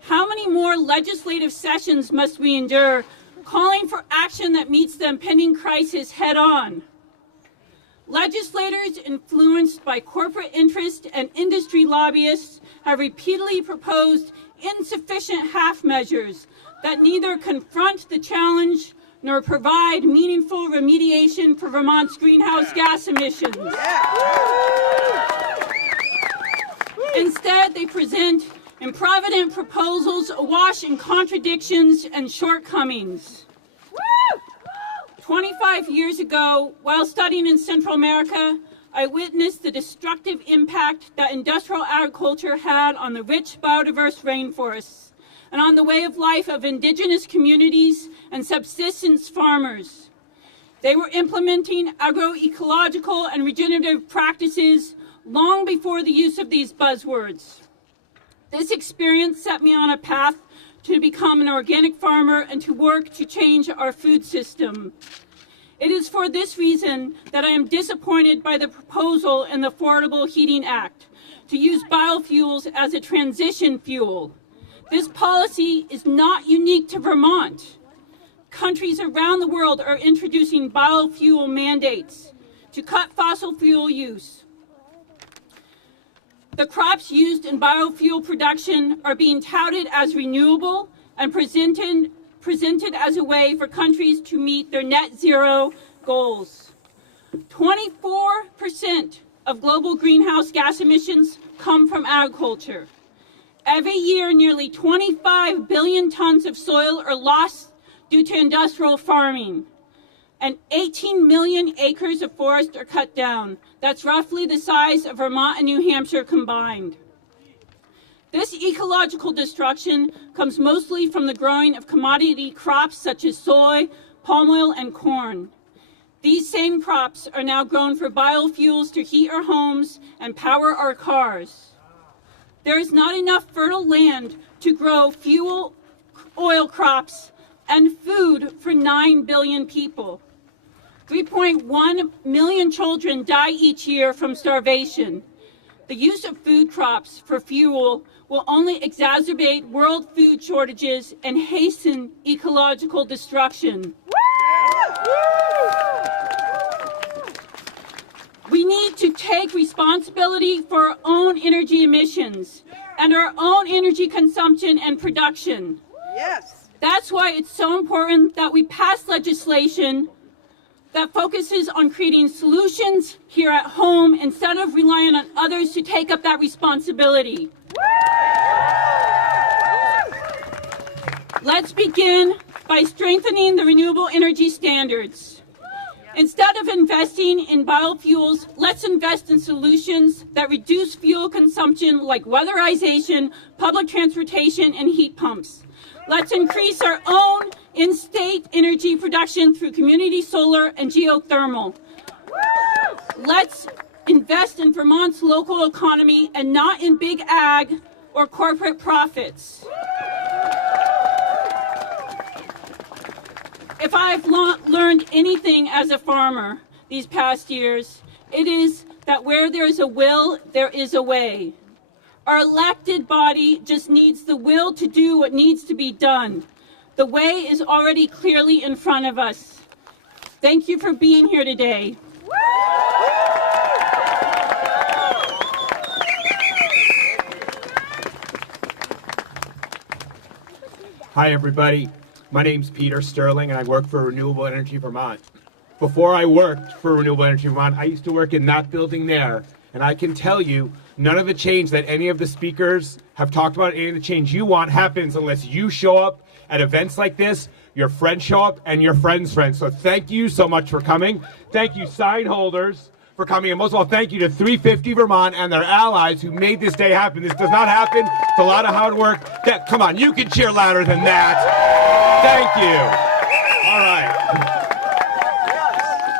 How many more legislative sessions must we endure calling for action that meets the impending crisis head on? Legislators influenced by corporate interest and industry lobbyists have repeatedly proposed insufficient half measures that neither confront the challenge nor provide meaningful remediation for Vermont's greenhouse gas emissions. Instead, they present improvident proposals awash in contradictions and shortcomings. 25 years ago, while studying in Central America, I witnessed the destructive impact that industrial agriculture had on the rich, biodiverse rainforests and on the way of life of indigenous communities and subsistence farmers. They were implementing agroecological and regenerative practices long before the use of these buzzwords. This experience set me on a path to become an organic farmer and to work to change our food system. It is for this reason that I am disappointed by the proposal in the Affordable Heating Act to use biofuels as a transition fuel. This policy is not unique to Vermont. Countries around the world are introducing biofuel mandates to cut fossil fuel use. The crops used in biofuel production are being touted as renewable and presented as a way for countries to meet their net zero goals. 24% of global greenhouse gas emissions come from agriculture. Every year, nearly 25 billion tons of soil are lost due to industrial farming, and 18 million acres of forest are cut down. That's roughly the size of Vermont and New Hampshire combined. This ecological destruction comes mostly from the growing of commodity crops such as soy, palm oil, and corn. These same crops are now grown for biofuels to heat our homes and power our cars. There is not enough fertile land to grow fuel, oil crops, and food for 9 billion people. 3.1 million children die each year from starvation. The use of food crops for fuel will only exacerbate world food shortages and hasten ecological destruction. We need to take responsibility for our own energy emissions and our own energy consumption and production. Yes. That's why it's so important that we pass legislation that focuses on creating solutions here at home instead of relying on others to take up that responsibility. Let's begin by strengthening the renewable energy standards. Instead of investing in biofuels, let's invest in solutions that reduce fuel consumption like weatherization, public transportation, and heat pumps. Let's increase our own in-state energy production through community solar and geothermal. Let's invest in Vermont's local economy and not in big ag or corporate profits. If I've learned anything as a farmer these past years, it is that where there is a will, there is a way. Our elected body just needs the will to do what needs to be done. The way is already clearly in front of us. Thank you for being here today. Hi, everybody. My name's Peter Sterling, and I work for Renewable Energy Vermont. Before I worked for Renewable Energy Vermont, I used to work in that building there, and I can tell you, none of the change that any of the speakers have talked about, any of the change you want happens unless you show up at events like this, your friends show up, and your friends' friends. So thank you so much for coming. Thank you, sign holders, for coming. And most of all, thank you to 350 Vermont and their allies who made this day happen. This does not happen. It's a lot of hard work. Come on, you can cheer louder than that. Thank you. All right.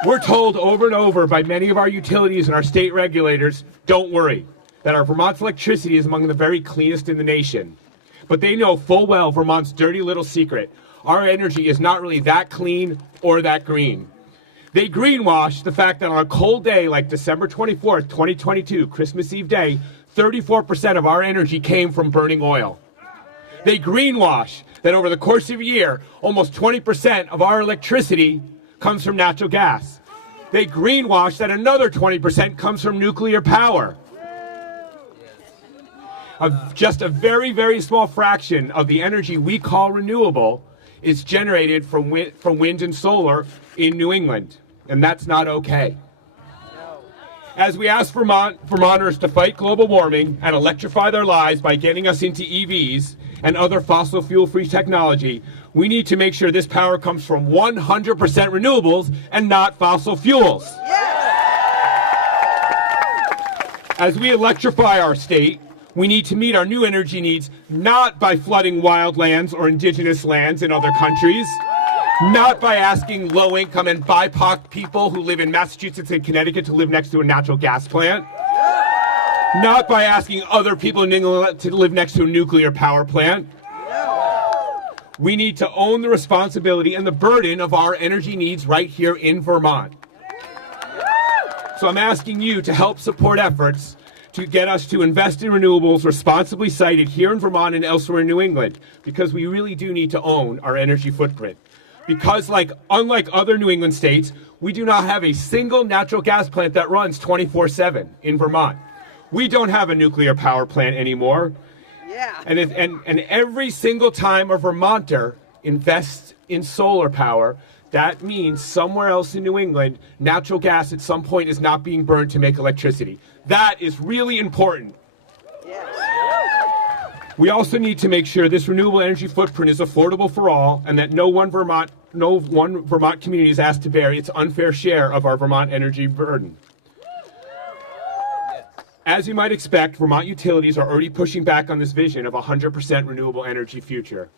We're told over and over by many of our utilities and our state regulators, don't worry, that our Vermont's electricity is among the very cleanest in the nation. But they know full well Vermont's dirty little secret. Our energy is not really that clean or that green. They greenwash the fact that on a cold day like December 24th, 2022, Christmas Eve day, 34% of our energy came from burning oil. They greenwash that over the course of a year, almost 20% of our electricity comes from natural gas. They greenwash that another 20% comes from nuclear power. Just a very, very small fraction of the energy we call renewable is generated from wind and solar in New England, and that's not okay. As we ask Vermonters to fight global warming and electrify their lives by getting us into EVs and other fossil fuel-free technology, we need to make sure this power comes from 100% renewables and not fossil fuels. As we electrify our state, we need to meet our new energy needs not by flooding wildlands or indigenous lands in other countries, not by asking low-income and BIPOC people who live in Massachusetts and Connecticut to live next to a natural gas plant, not by asking other people in England to live next to a nuclear power plant. We need to own the responsibility and the burden of our energy needs right here in Vermont. So I'm asking you to help support efforts to get us to invest in renewables responsibly sited here in Vermont and elsewhere in New England, because we really do need to own our energy footprint. Because unlike other New England states, we do not have a single natural gas plant that runs 24/7 in Vermont. We don't have a nuclear power plant anymore. And every single time a Vermonter invests in solar power, that means somewhere else in New England, natural gas at some point is not being burned to make electricity. That is really important. We also need to make sure this renewable energy footprint is affordable for all, and that no one Vermont community is asked to bear its unfair share of our Vermont energy burden. As you might expect, Vermont utilities are already pushing back on this vision of a 100% renewable energy future.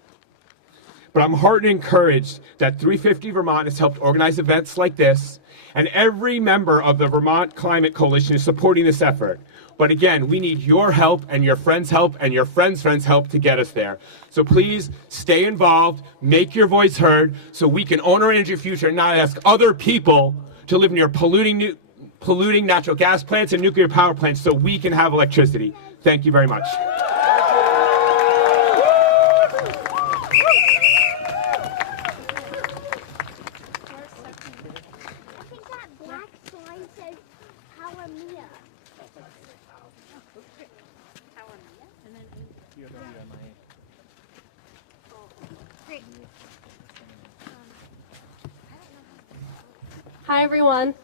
But I'm heartened and encouraged that 350 Vermont has helped organize events like this, and every member of the Vermont Climate Coalition is supporting this effort. But again, we need your help and your friends' help and your friends' friends' help to get us there. So please stay involved, make your voice heard, so we can own our energy future and not ask other people to live near polluting natural gas plants and nuclear power plants so we can have electricity. Thank you very much. Hi everyone,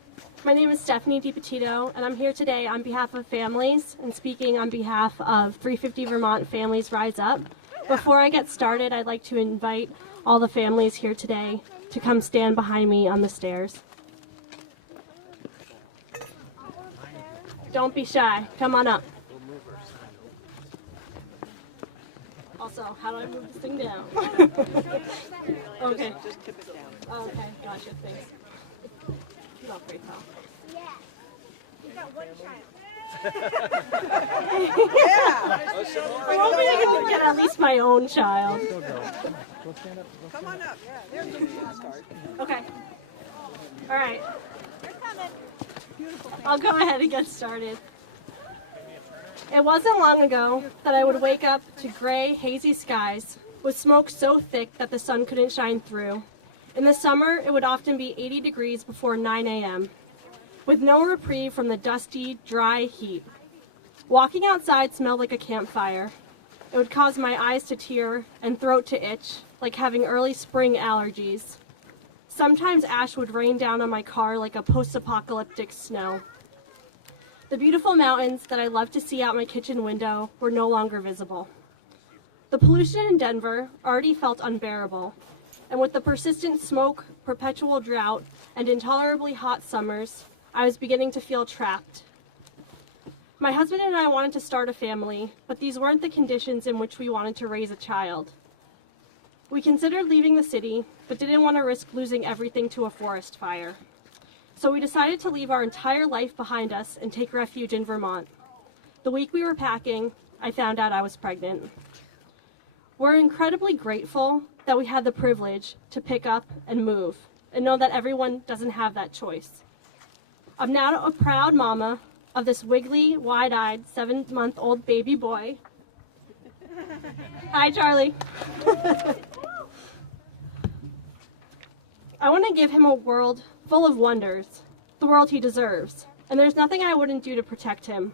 my name is Stephanie DiPetito, and I'm here today on behalf of families and speaking on behalf of 350 Vermont Families Rise Up. Before I get started, I'd like to invite all the families here today to come stand behind me on the stairs. Don't be shy, come on up. Also, how do I move this thing down? Okay. Just tip it down. Okay, gotcha, thanks. Not very tall. Yeah. You got one child. I'm hoping I can get at least my own child. Come on up. Yeah, there's a good start. Okay. All right. You're coming. I'll go ahead and get started. It wasn't long ago that I would wake up to gray, hazy skies with smoke so thick that the sun couldn't shine through. In the summer, it would often be 80 degrees before 9 a.m., with no reprieve from the dusty, dry heat. Walking outside smelled like a campfire. It would cause my eyes to tear and throat to itch, like having early spring allergies. Sometimes ash would rain down on my car like a post-apocalyptic snow. The beautiful mountains that I loved to see out my kitchen window were no longer visible. The pollution in Denver already felt unbearable, and with the persistent smoke, perpetual drought, and intolerably hot summers, I was beginning to feel trapped. My husband and I wanted to start a family, but these weren't the conditions in which we wanted to raise a child. We considered leaving the city, but didn't want to risk losing everything to a forest fire. So we decided to leave our entire life behind us and take refuge in Vermont. The week we were packing, I found out I was pregnant. We're incredibly grateful that we had the privilege to pick up and move, and know that everyone doesn't have that choice. I'm now a proud mama of this wiggly, wide-eyed, 7-month-old baby boy. Hi, Charlie. I want to give him a world full of wonders, the world he deserves, and there's nothing I wouldn't do to protect him.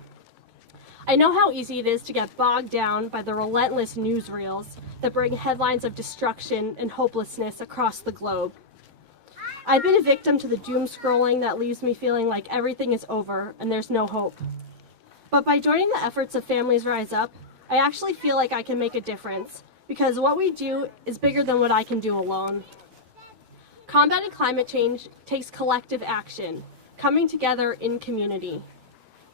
I know how easy it is to get bogged down by the relentless newsreels that bring headlines of destruction and hopelessness across the globe. I've been a victim to the doom scrolling that leaves me feeling like everything is over and there's no hope. But by joining the efforts of Families Rise Up, I actually feel like I can make a difference, because what we do is bigger than what I can do alone. Combating climate change takes collective action, coming together in community.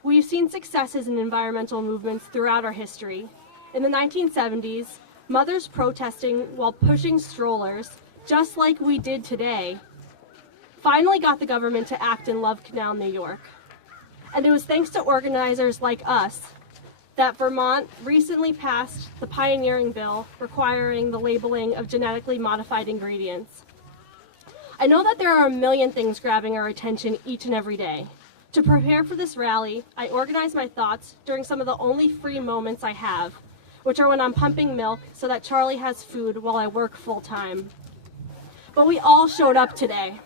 We've seen successes in environmental movements throughout our history. In the 1970s, mothers protesting while pushing strollers, just like we did today, finally got the government to act in Love Canal, New York. And it was thanks to organizers like us that Vermont recently passed the pioneering bill requiring the labeling of genetically modified ingredients. I know that there are a million things grabbing our attention each and every day. To prepare for this rally, I organized my thoughts during some of the only free moments I have, which are when I'm pumping milk so that Charlie has food while I work full-time. But we all showed up today,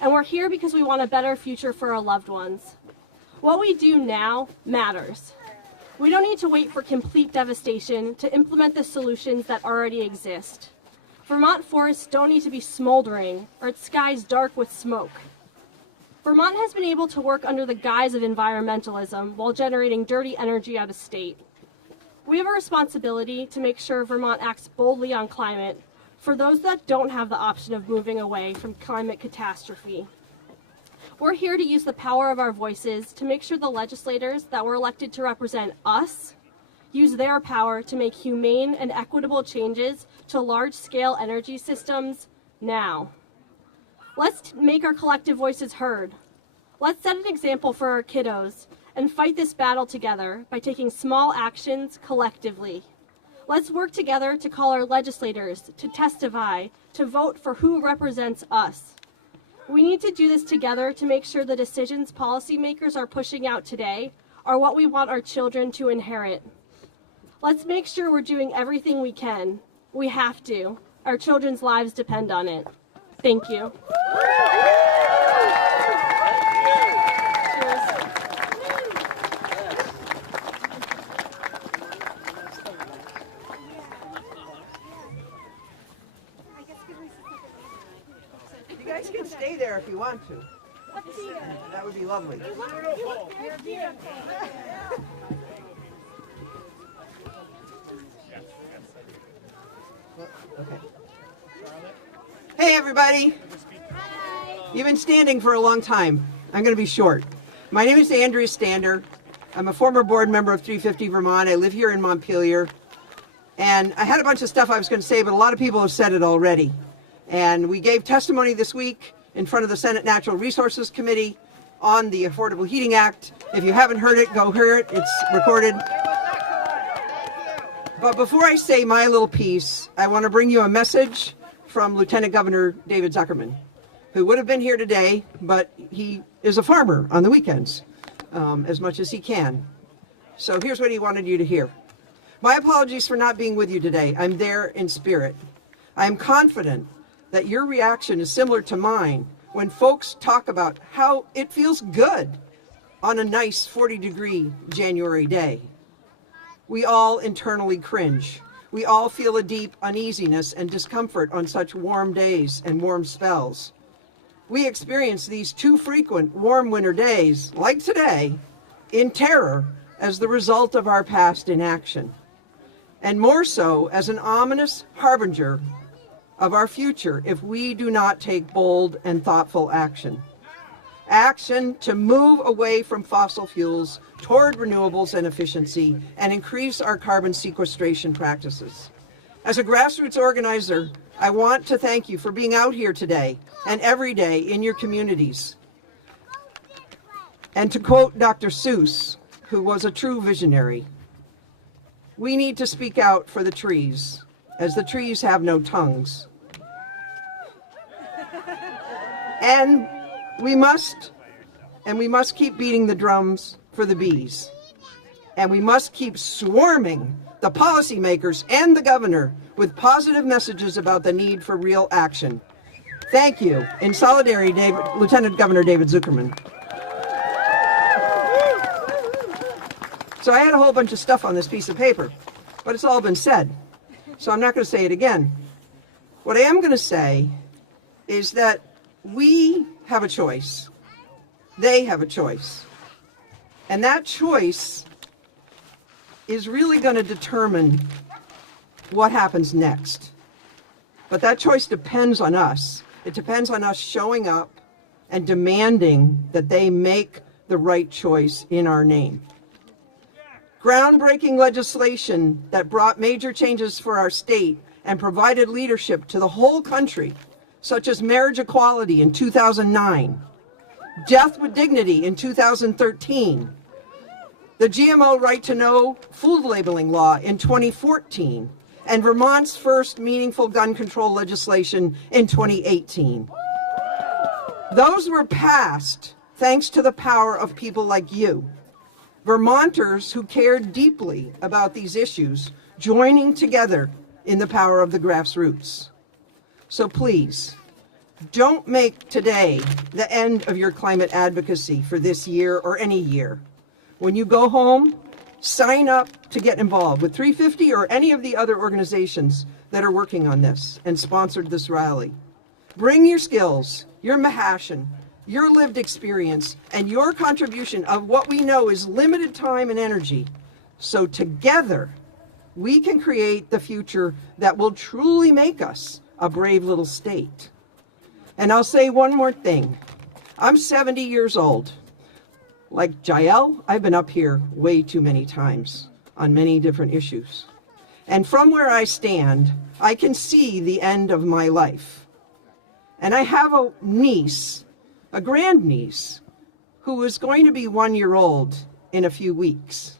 and we're here because we want a better future for our loved ones. What we do now matters. We don't need to wait for complete devastation to implement the solutions that already exist. Vermont forests don't need to be smoldering or its skies dark with smoke. Vermont has been able to work under the guise of environmentalism while generating dirty energy out of state. We have a responsibility to make sure Vermont acts boldly on climate for those that don't have the option of moving away from climate catastrophe. We're here to use the power of our voices to make sure the legislators that were elected to represent us use their power to make humane and equitable changes to large-scale energy systems now. Let's make our collective voices heard. Let's set an example for our kiddos and fight this battle together by taking small actions collectively. Let's work together to call our legislators to testify, to vote for who represents us. We need to do this together to make sure the decisions policymakers are pushing out today are what we want our children to inherit. Let's make sure we're doing everything we can. We have to. Our children's lives depend on it. Thank you. You guys can stay there if you want to. That would be lovely. Okay. Hey everybody! You've been standing for a long time. I'm going to be short. My name is Andrea Stander. I'm a former board member of 350 Vermont. I live here in Montpelier. And I had a bunch of stuff I was going to say, but a lot of people have said it already. And we gave testimony this week in front of the Senate Natural Resources Committee on the Affordable Heating Act. If you haven't heard it, go hear it. It's recorded. But before I say my little piece, I want to bring you a message from Lieutenant Governor David Zuckerman, who would have been here today, but he is a farmer on the weekends, as much as he can. So here's what he wanted you to hear. My apologies for not being with you today. I'm there in spirit. I am confident that your reaction is similar to mine when folks talk about how it feels good on a nice 40-degree January day. We all internally cringe. We all feel a deep uneasiness and discomfort on such warm days and warm spells. We experience these too frequent warm winter days, like today, in terror as the result of our past inaction, and more so as an ominous harbinger of our future if we do not take bold and thoughtful action. Action to move away from fossil fuels toward renewables and efficiency and increase our carbon sequestration practices. As a grassroots organizer, I want to thank you for being out here today and every day in your communities. And to quote Dr. Seuss, who was a true visionary, we need to speak out for the trees, as the trees have no tongues. And we must keep beating the drums for the bees. And we must keep swarming the policymakers and the governor with positive messages about the need for real action. Thank you. In solidarity, Lieutenant Governor David Zuckerman. So I had a whole bunch of stuff on this piece of paper, but it's all been said. So I'm not going to say it again. What I am going to say is that we have a choice. They have a choice. And that choice is really going to determine what happens next. But that choice depends on us. It depends on us showing up and demanding that they make the right choice in our name. Groundbreaking legislation that brought major changes for our state and provided leadership to the whole country, such as marriage equality in 2009, death with dignity in 2013, the GMO right to know food labeling law in 2014, and Vermont's first meaningful gun control legislation in 2018. Those were passed thanks to the power of people like you, Vermonters who cared deeply about these issues, joining together in the power of the grassroots. So please, don't make today the end of your climate advocacy for this year or any year. When you go home, sign up to get involved with 350 or any of the other organizations that are working on this and sponsored this rally. Bring your skills, your passion, your lived experience, and your contribution of what we know is limited time and energy, so together we can create the future that will truly make us a brave little state. And I'll say one more thing. I'm 70 years old. Like Jael, I've been up here way too many times on many different issues. And from where I stand, I can see the end of my life. And I have a niece, a grandniece, who is going to be 1 year old in a few weeks.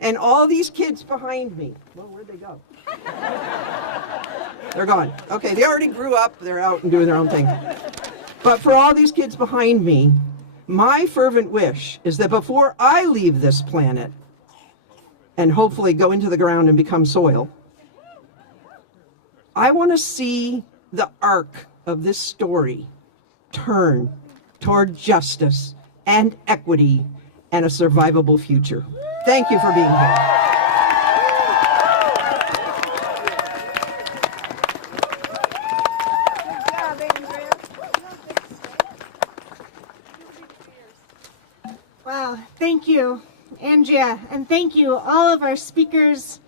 And all these kids behind me, well, where'd they go? They're gone. Okay, they already grew up, they're out and doing their own thing. But for all these kids behind me, my fervent wish is that before I leave this planet and hopefully go into the ground and become soil, I want to see the arc of this story turn toward justice and equity and a survivable future. Thank you for being here. Wow, thank you, Andrea, and thank you all of our speakers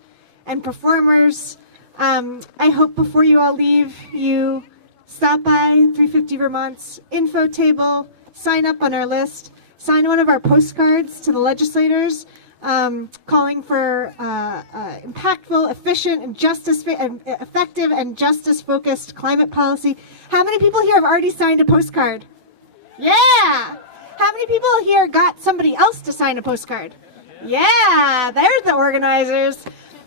and performers. I hope before you all leave, you stop by 350 Vermont's info table, sign up on our list, sign one of our postcards to the legislators, calling for impactful, efficient, and effective and justice-focused climate policy. How many people here have already signed a postcard? Yeah! How many people here got somebody else to sign a postcard? Yeah, they're the organizers.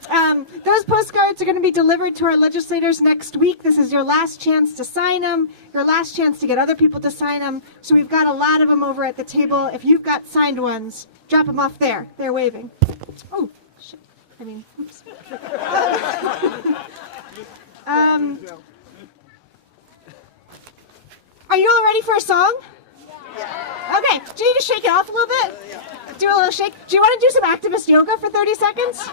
Those postcards are going to be delivered to our legislators next week. This is your last chance to sign them, your last chance to get other people to sign them. So we've got a lot of them over at the table. If you've got signed ones, drop them off there. They're waving. Oh, shit. I mean, oops. Are you all ready for a song? Okay, do you need to shake it off a little bit? Do a little shake. Do you want to do some activist yoga for 30 seconds?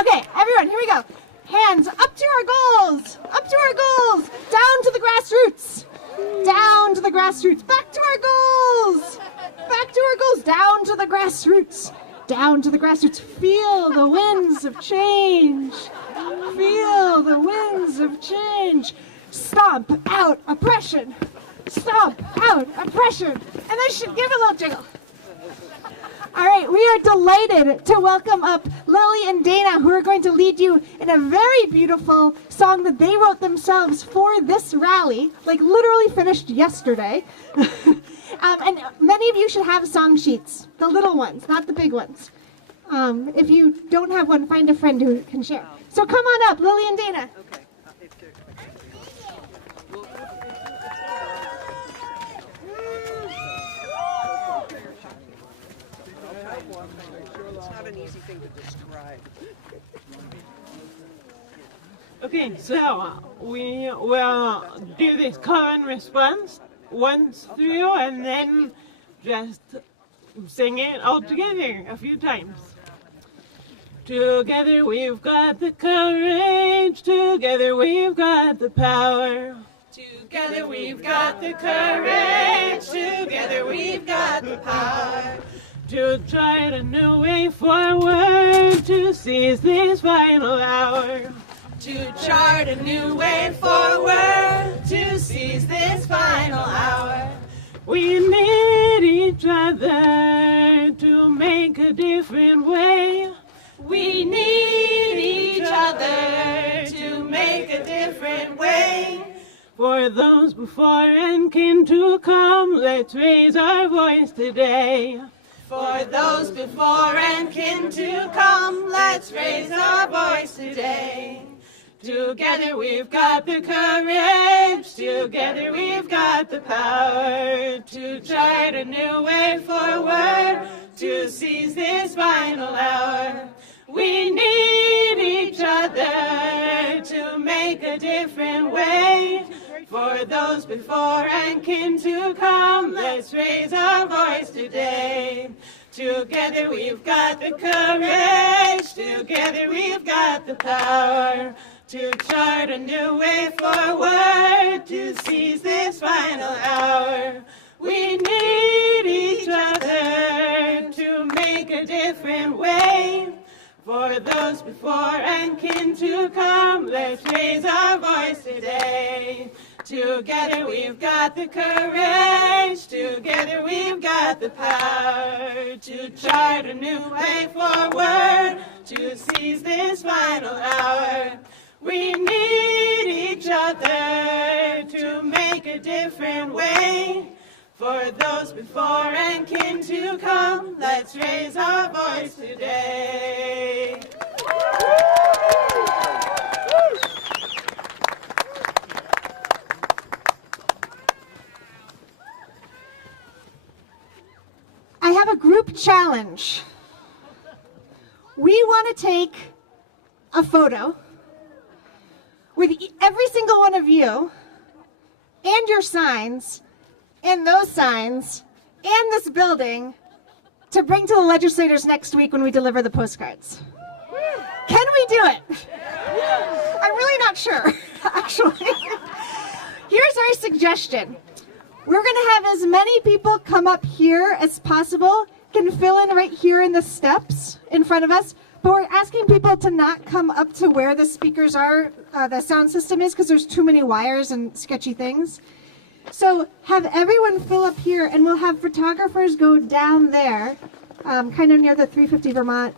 Okay, everyone, here we go. Hands up to our goals. Up to our goals. Down to the grassroots. Down to the grassroots. Back to our goals. Back to our goals. Down to the grassroots. Down to the grassroots. Feel the winds of change. Feel the winds of change. Stomp out oppression. Stomp out oppression. And then give it a little jiggle. All right, we are delighted to welcome up Lily and Dana, who are going to lead you in a very beautiful song that they wrote themselves for this rally, like literally finished yesterday. And many of you should have song sheets, the little ones, not the big ones. If you don't have one, find a friend who can share. So come on up, Lily and Dana. It's not an easy thing to describe. Okay, so we will do this call and response once through and then just sing it all together a few times. Together we've got the courage, together we've got the power. Together we've got the courage, together we've got the power. To chart a new way forward, to seize this final hour. To chart a new way forward, to seize this final hour. We need each other to make a different way. We need each other to make a different way. For those before and kin to come, let's raise our voice today. For those before and kin to come, let's raise our voice today. Together we've got the courage, together we've got the power to chart a new way forward, to seize this final hour. We need each other to make a different way. For those before and kin to come, let's raise our voice today. Together we've got the courage, together we've got the power to chart a new way forward, to seize this final hour. We need each other to make a different way. For those before and kin to come, let's raise our voice today. Together we've got the courage, together we've got the power to chart a new way forward, to seize this final hour. We need each other to make a different way. For those before and kin to come, let's raise our voice today. I have a group challenge. We want to take a photo with every single one of you and your signs and those signs and this building to bring to the legislators next week when we deliver the postcards. Can we do it? I'm really not sure, actually. Here's our suggestion. We're going to have as many people come up here as possible, can fill in right here in the steps in front of us, but we're asking people to not come up to where the speakers are, the sound system is, because there's too many wires and sketchy things. So have everyone fill up here, and we'll have photographers go down there, kind of near the 350 Vermont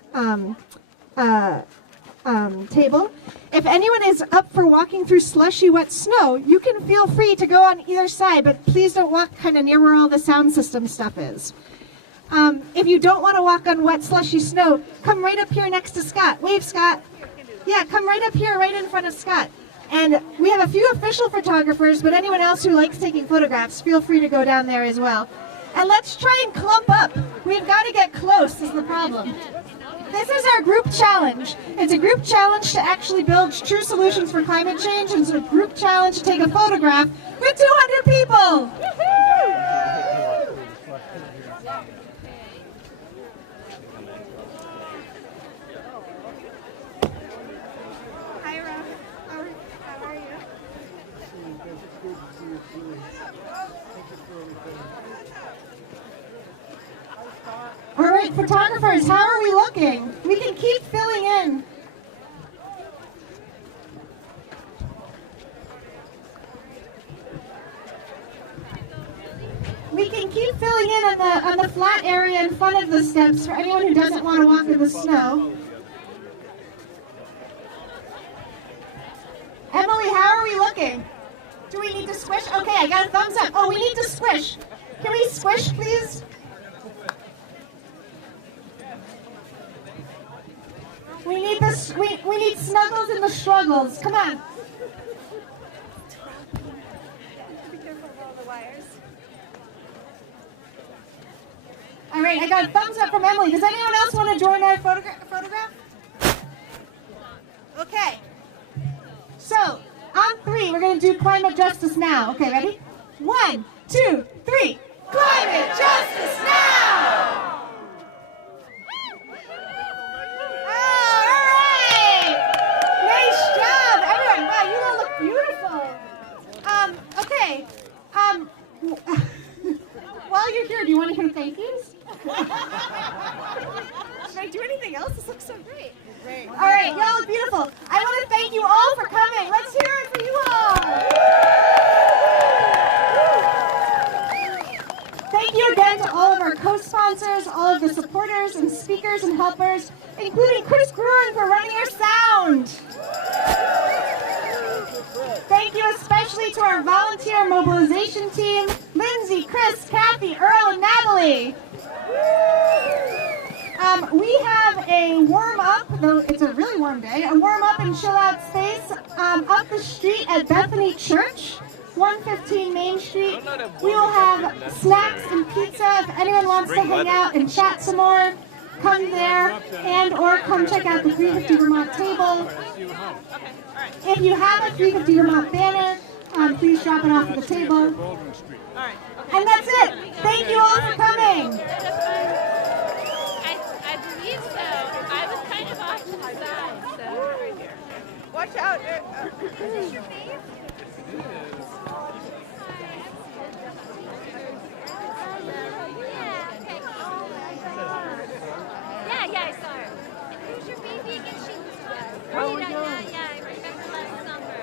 table. If anyone is up for walking through slushy wet snow, you can feel free to go on either side, but please don't walk kind of near where all the sound system stuff is. If you don't want to walk on wet slushy snow, come right up here next to Scott. Wave, Scott. Yeah, come right up here, right in front of Scott. And we have a few official photographers, but anyone else who likes taking photographs, feel free to go down there as well. And let's try and clump up. We've got to get close is the problem. This is our group challenge. It's a group challenge to actually build true solutions for climate change, and it's a group challenge to take a photograph with 200 people. Hi, Rob. How are you? All right, photographers, how are we looking? We can keep filling in. We can keep filling in on the flat area in front of the steps for anyone who doesn't want to walk in the snow. Emily, how are we looking? Do we need to squish? Okay, I got a thumbs up. Oh, we need to squish. Can we squish, please? We need this. We need snuggles in the struggles. Come on. Be careful of all the wires. All right, I got a thumbs up from Emily. Does anyone else want to join our photograph? Okay. So, on 3, we're going to do climate justice now. Okay, ready? 1, 2, 3. Climate justice now! All right! Nice job, everyone. Wow, you all look beautiful. Okay. While you're here, do you want to hear thank yous? Should I do anything else? This looks so great. Great. All right, y'all look beautiful. I want to thank you all for coming. Let's hear it for you all. Thank you again to all of our co-sponsors, all of the supporters and speakers and helpers, including Chris Gruen for running our sound. Thank you especially to our volunteer mobilization team, Lindsay, Chris, Kathy, Earl, and Natalie. We have a warm-up, though it's a really warm day, a warm-up and chill-out space up the street at Bethany Church, 115 Main Street. We will have snacks and pizza. If anyone wants to hang out and chat some more, come there and or come check out the 350 Vermont table. If you have a 350 Vermont banner, please drop it off at the table. And that's it. Thank you all for coming. I believe so. I was kind of off to the side, so. Right here. Watch out. Is this your face? Yeah, I saw her. Who's your baby again? She was yeah, I remember last summer.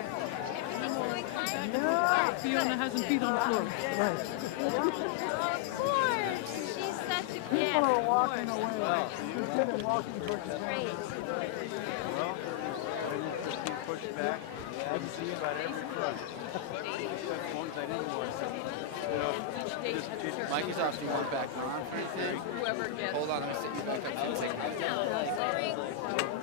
Everything's going fine? Yeah, Fiona hasn't peed on the floor. Right. Of course. She's such a kid. People are walking away. They've been walking towards the Great. Well, I need to be pushed back. I can see about every front. Except ones I didn't want to. Mikey's off. Do you want back on? Whoever gets. Hold on, let me sit you back up for a second.